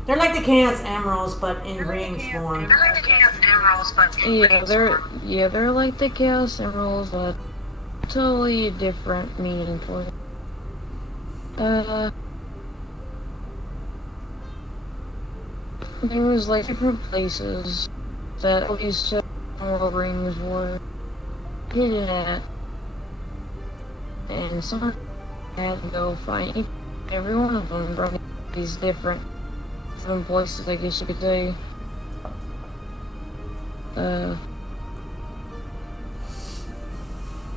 They're like the Chaos Emeralds, but in rings form. they're like the Chaos Emeralds, but totally different meaning for it. There was like different places that all these 7 world rings were hidden at, and someone had to go find every one of them from these different places, I guess you could say.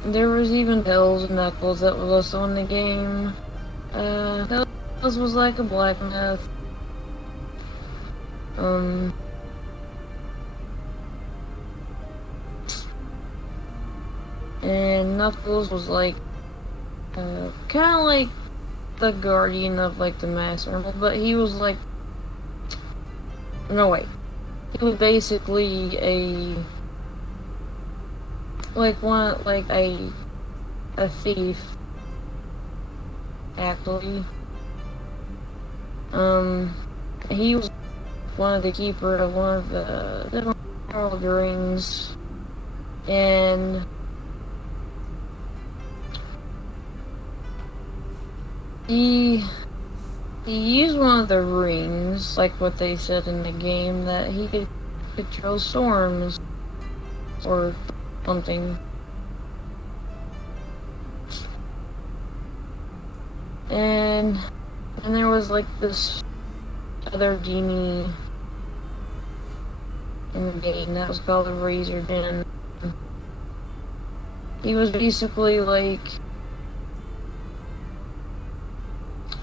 There was even Tails and Knuckles that was also in the game. Tails was like a black myth. And Knuckles was like, kind of like the guardian of like the Master Emerald, but he was like, no wait, he was basically a thief, actually. He was one of the keeper of one of the Emerald rings, and he used one of the rings, like what they said in the game, that he could control storms or something. And there was like this other genie in the game that was called the Razor Den. He was basically like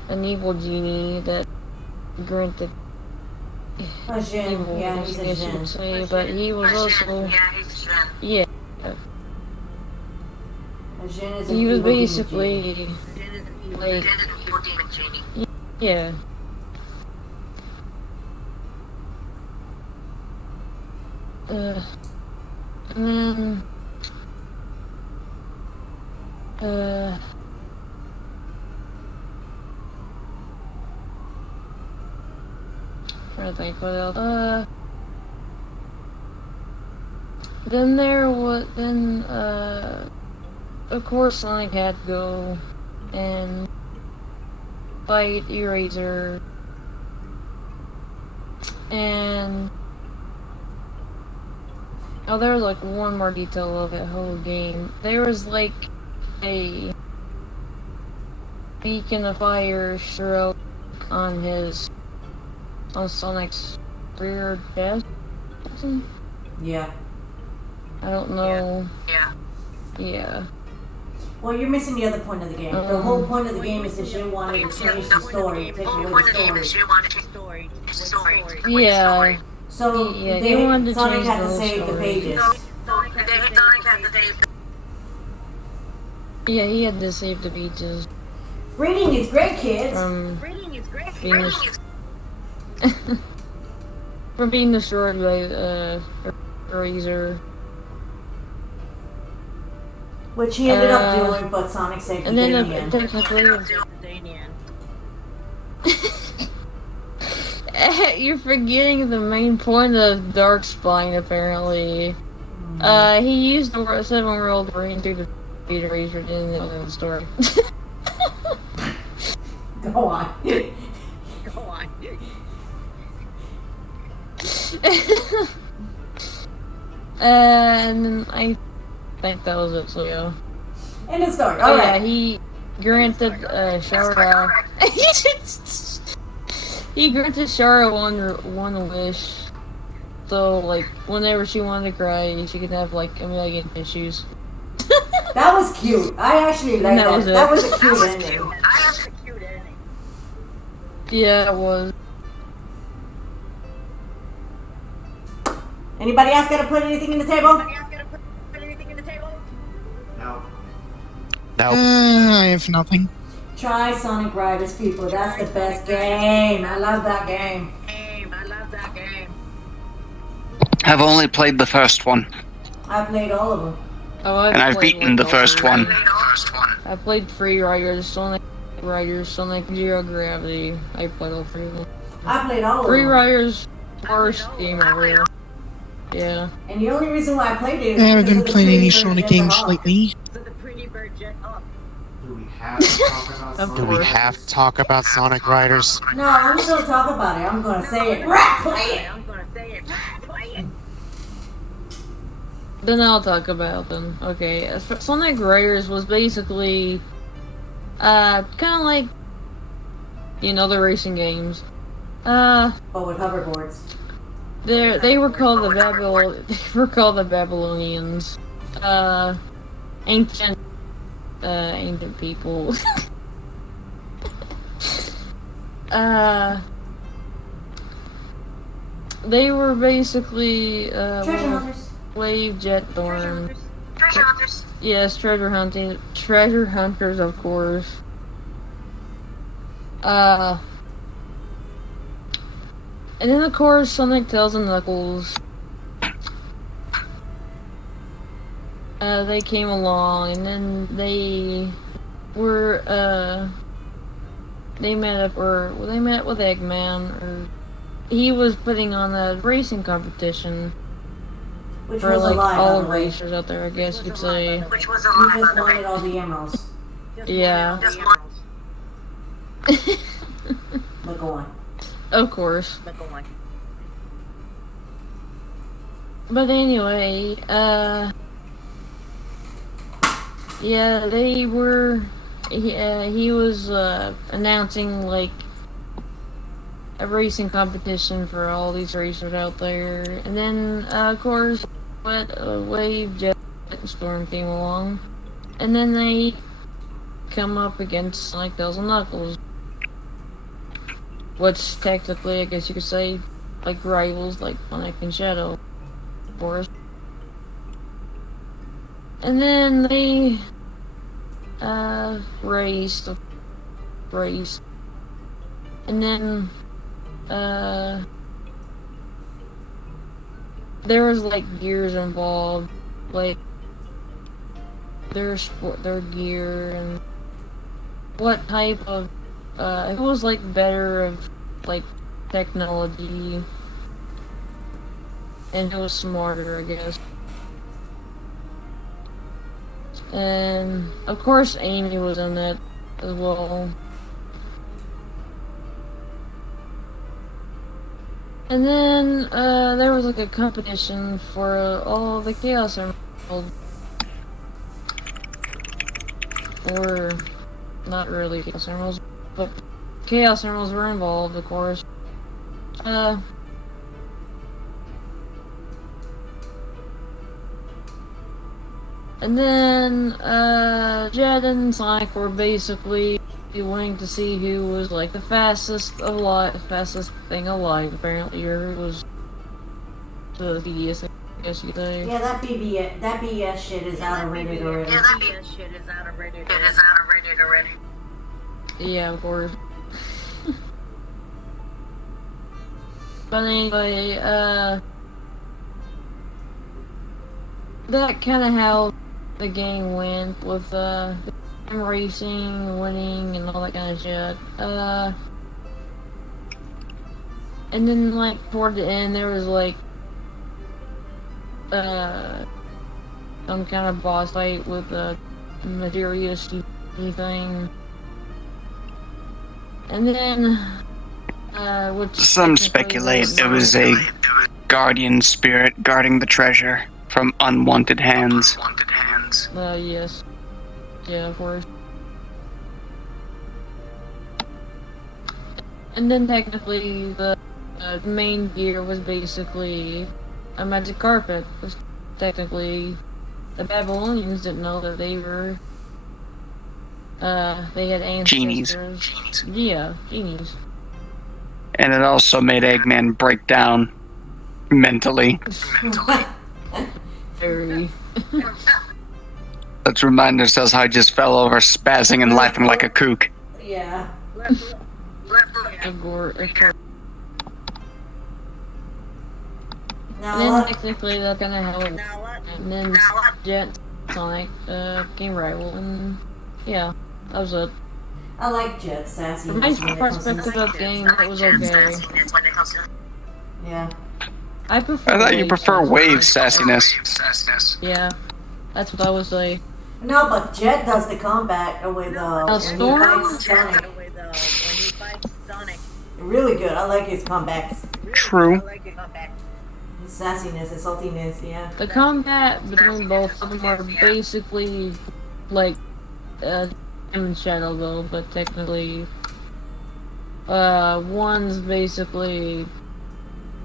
an evil genie that granted A Jin. evil, Yeah, I he's a guess you Jin. could say, but he was also yeah. A Jin is an He was evil demon basically genie. like yeah. And then trying to think what else. Then there was of course Sonic had to go and fight Eraser, and oh, there was like one more detail of the whole game. There was like a beacon of fire struck on Sonic's rear chest. Yeah. I don't know. Yeah. Well, you're missing the other point of the game. The whole point of the game is that she wanted to change the story, take away the story. Yeah. So they wanted to Sonic change had the to whole save the story. pages. Yeah, he had to save the beaches Reading is great, kids. from from being destroyed by Razor. Which he ended up doing, but Sonic saved the And day then in the end. technically, you're forgetting the main point of Dark Spine. Apparently, he used the 7-year-old brain to defeat Razor in the story. Go on. And then I think that was it. So yeah. End of story. Oh, Alright. yeah, he granted Shara. He granted Shara one wish. So like, whenever she wanted to cry, she could have like 1,000,000 tissues. That was cute. I actually liked that. That was a cute ending. Yeah, it was. Anybody else gotta put anything in the table? No. No. I have nothing. Try Sonic Riders, people. That's the best game. I love that game. I've only played the first one, I played all of them. Oh, and I've beaten the first one. I played Free Riders, Sonic Riders, Sonic Zero Gravity. I played all 3 of them. I played all of Free them. Riders, worst game ever. Yeah. And the only reason why I played it is I haven't because been of the playing any Pretty Bird Sonic Jet games Hawk. lately. Do we have to talk about Of Do Sonic? we have to talk about Sonic Riders? No, I'm just gonna talk about it. I'm gonna say it. Right, play it! Then I'll talk about them. Okay, Sonic Riders was basically, kind of like, you know, the racing games. Oh, with hoverboards. They were called the Babylonians. Ancient people. They were basically, Treasure hunters. wave jet storm. Yes, treasure hunters, of course. And then of course Sonic, Tails, and Knuckles. They came along, and then they were, they met with Eggman, or he was putting on a racing competition. Which For was like a lie, all by the way. racers out there, I guess you could say. You just wanted all the emeralds. Yeah. But go on. Of course. But anyway, yeah, they were, he was, announcing, like, a racing competition for all these racers out there. And then, of course, Wave, Jet, and Storm came along. And then they come up against Sonic, Tails, and Knuckles. Which technically, I guess you could say, like rivals, like Sonic and Shadow, of course. And then they raced. And then there was like gears involved, like their gear and what type of it was like better of like technology, and it was smarter, I guess. And of course Amy was in it as well. And then there was like a competition for all the Chaos Emeralds. Or not really Chaos Emeralds, but Chaos Emeralds were involved, of course. And then Jet and Sonic were basically wanting to see who was like the fastest thing alive. Apparently, or who was the BS, I guess you could say. Yeah, that BS shit is out of Reddit already. Yeah, of course. But anyway, that kind of how the game went with racing, winning, and all that kind of shit. And then like toward the end, there was like some kind of boss fight with a mysterious thing. And then which some speculate it was a guardian spirit guarding the treasure from unwanted hands. Yes. Yeah, of course. And then technically the main gear was basically a magic carpet. It was technically the Babylonians didn't know that they were they had ancestors. Genies. Yeah, genies. And it also made Eggman break down mentally. Very. Let's remind ourselves how he just fell over, spazzing and laughing like a kook. Yeah. And then technically that's kinda how it, and then Jet Sonic became rival, and yeah, that was it. I like Jet sassy. From my perspective of the game, it was okay. Yeah. I prefer. I thought you prefer Wave sassiness. sassiness. Yeah, that's what I would say. No, but Jet does the combat with Storm? when he fights Sonic. Really good. I like his comebacks. True. His sassiness, his saltiness, yeah. The combat between both of them are basically like him and Shadow though, but technically one's basically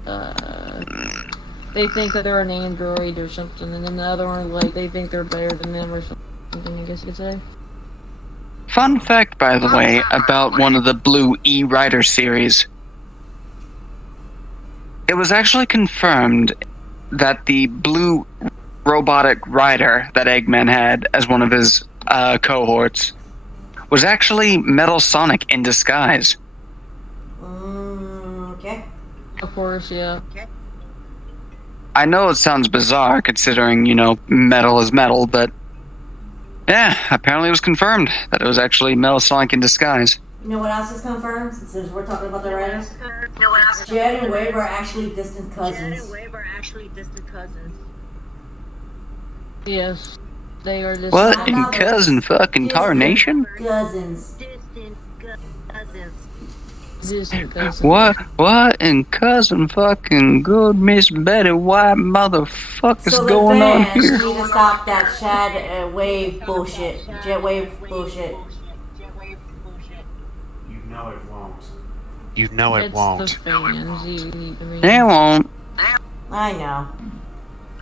they think that they're an android or something, and then the other one like they think they're better than them or something, I guess you could say. Fun fact, by the way, about one of the Blue E-Rider series. It was actually confirmed that the blue robotic rider that Eggman had as one of his cohorts was actually Metal Sonic in disguise. Okay. Of course, yeah. I know it sounds bizarre considering, you know, metal is metal, but yeah, apparently it was confirmed that it was actually Metal Sonic in disguise. You know what else is confirmed, since we're talking about the writers? Jet and Wave are actually distant cousins. Yes, they are distant. What in cousin fucking tarnation? Cousins. Distant cousins. What in cousin fucking good Miss Betty White motherfuckers So going on the fans here? need to stop that Wave bullshit. Jet Wave bullshit. You know it won't. You know it It's won't. the fans. I mean, They won't. I know.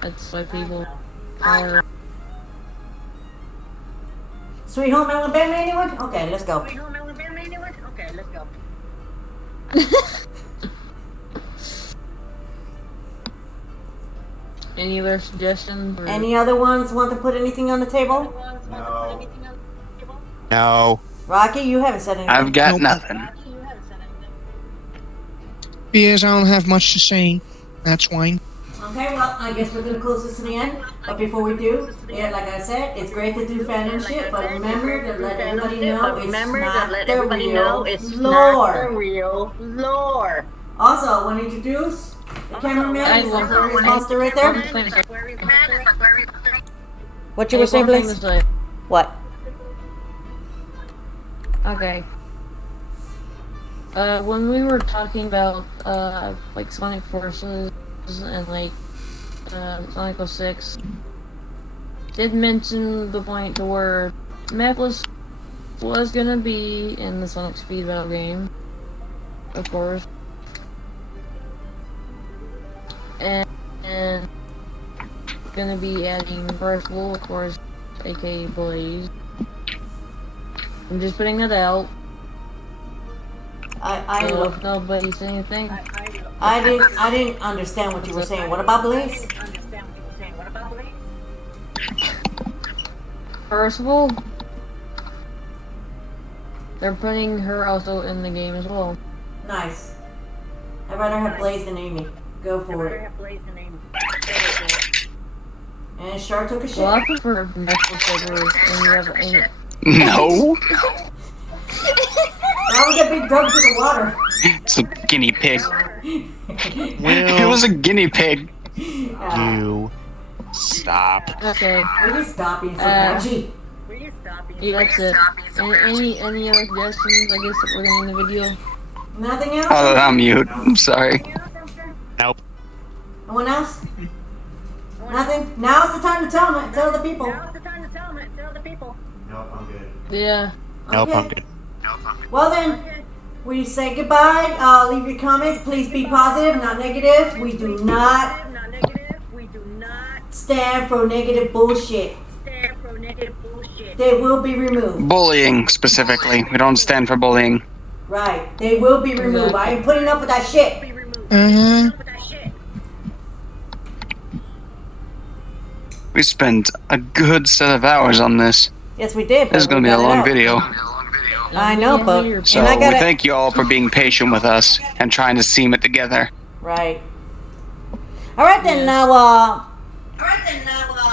that's why people are. Sweet Home Alabama, anyone? Okay, let's go. Any other suggestions? Or... Any other ones want to put anything on the table? No. No. Rocky, you haven't said anything. I've got Nope. nothing. Because I don't have much to say. That's why. Okay, well, I guess we're gonna close this to the end. But before we do, yeah, like I said, it's great to do fandom shit, but remember to let everybody know it's not the real lore. Also, I want to introduce the cameraman. He's the monster right there. What you were saying, Blaze? What? Okay. When we were talking about, like, Sonic Forces and, like, Sonic 06, did mention the point to where Mephiles was gonna be in the Sonic Speed Battle game, of course. And gonna be adding Percival, of course, aka Blaze. I'm just putting that out. So if nobody said anything. I didn't understand what you were saying. What about Blaze? Percival, they're putting her also in the game as well. Nice. I'd rather have Blaze than Amy. Go for it. And Char took a shit. Well, I prefer Mephiles over when you have Amy. No. Now we get big dumped to the water. It's a guinea pig. Will It was a guinea pig. you stop? Okay. Will you stop being so patchy? Yeah, that's it. Any other suggestions? I guess that we're gonna end the video. Nothing else? Oh, I'm mute. I'm sorry. Nope. No one else? Nothing? Now's the time to tell the people. Nope, I'm good. Yeah. Nope, Okay. I'm good. Well then, we say goodbye. Leave your comments. Please be positive, not negative. We do not stand for negative bullshit. They will be removed. Bullying, specifically. We don't stand for bullying. Right. They will be removed. I ain't putting up with that shit. We spent a good set of hours on this. Yes, we did. This is going to be a long video. I know, but So and I gotta, we thank you all for being patient with us and trying to seam it together. Right. All right then. Now,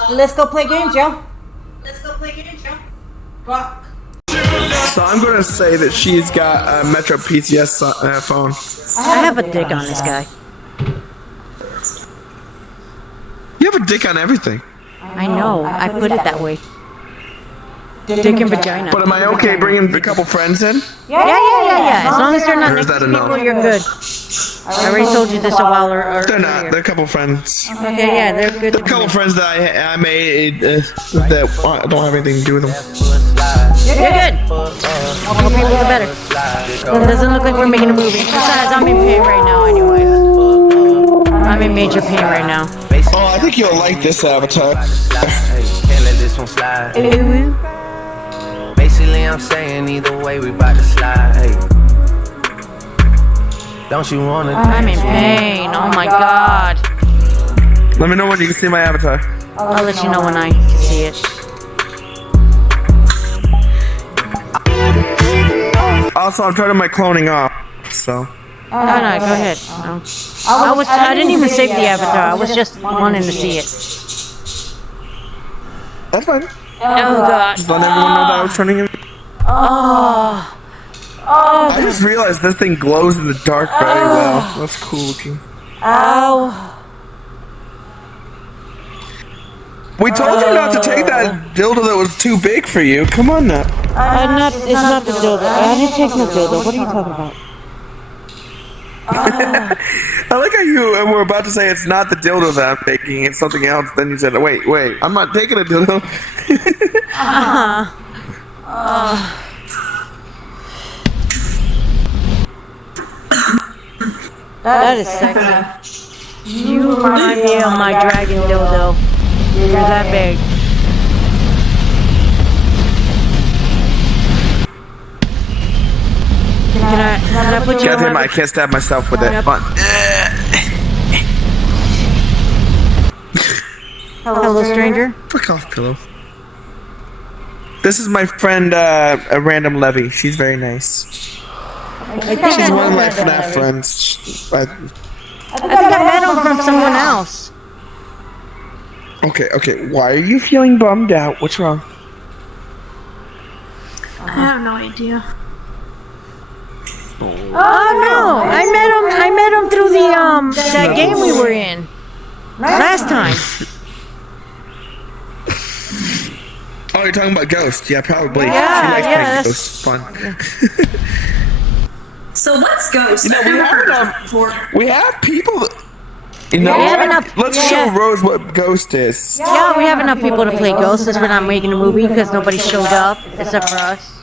let's go play games, yo. Rock. So I'm gonna say that she's got a Metro PCS phone. I have a dick on this guy. You have a dick on everything. I know. I put it that way. Dick and vagina. But am I okay bringing a couple friends in? Yeah. As long as they're not Or is next that to people, enough? you're good. I already told you this a while or They're not. They're a couple friends. Okay, yeah, they're good. A couple friends that I made that don't have anything to do with them. You're good. More people, the better. It doesn't look like we're making a movie. Besides, I'm in pain right now anyway. I'm in major pain right now. Oh, I think you'll like this avatar. Basically, I'm saying either way, we bout to slide. Hey. Don't you wanna? I'm in pain. Oh my god. Let me know when you can see my avatar. I'll let you know when I can see it. Also, I'm turning my cloning off, so. No, go ahead. No. I didn't even save the avatar. I was just wanting to see it. That's fine. Oh god. Just letting everyone know that I was turning it. I just realized this thing glows in the dark very well. That's cool looking. Ow. We told you not to take that dildo that was too big for you. Come on now. It's not the dildo. I didn't take no dildo. What are you talking about? I like how you were about to say it's not the dildo that I'm taking, it's something else. Then you said, wait, I'm not taking a dildo. That is sexy. You remind me of my dragon dildo. You're that big. Can I put you Goddamn, I can't stab myself with that button. Hello, stranger. Fuck off, pillow. This is my friend, a random Levy. She's very nice. She's one of my FNAF friends. I think I met him from someone else. Okay. Why are you feeling bummed out? What's wrong? I have no idea. Oh no! I met him through the that game we were in last time. Oh, you're talking about Ghost? Yeah, probably. Yeah, she likes playing that's- Ghost. It's fun. So what's Ghost? You know, we have people. You know, we have enough. Let's show Rose what Ghost is. Yeah, we have enough people to play Ghost. That's when I'm making a movie because nobody showed up except for us.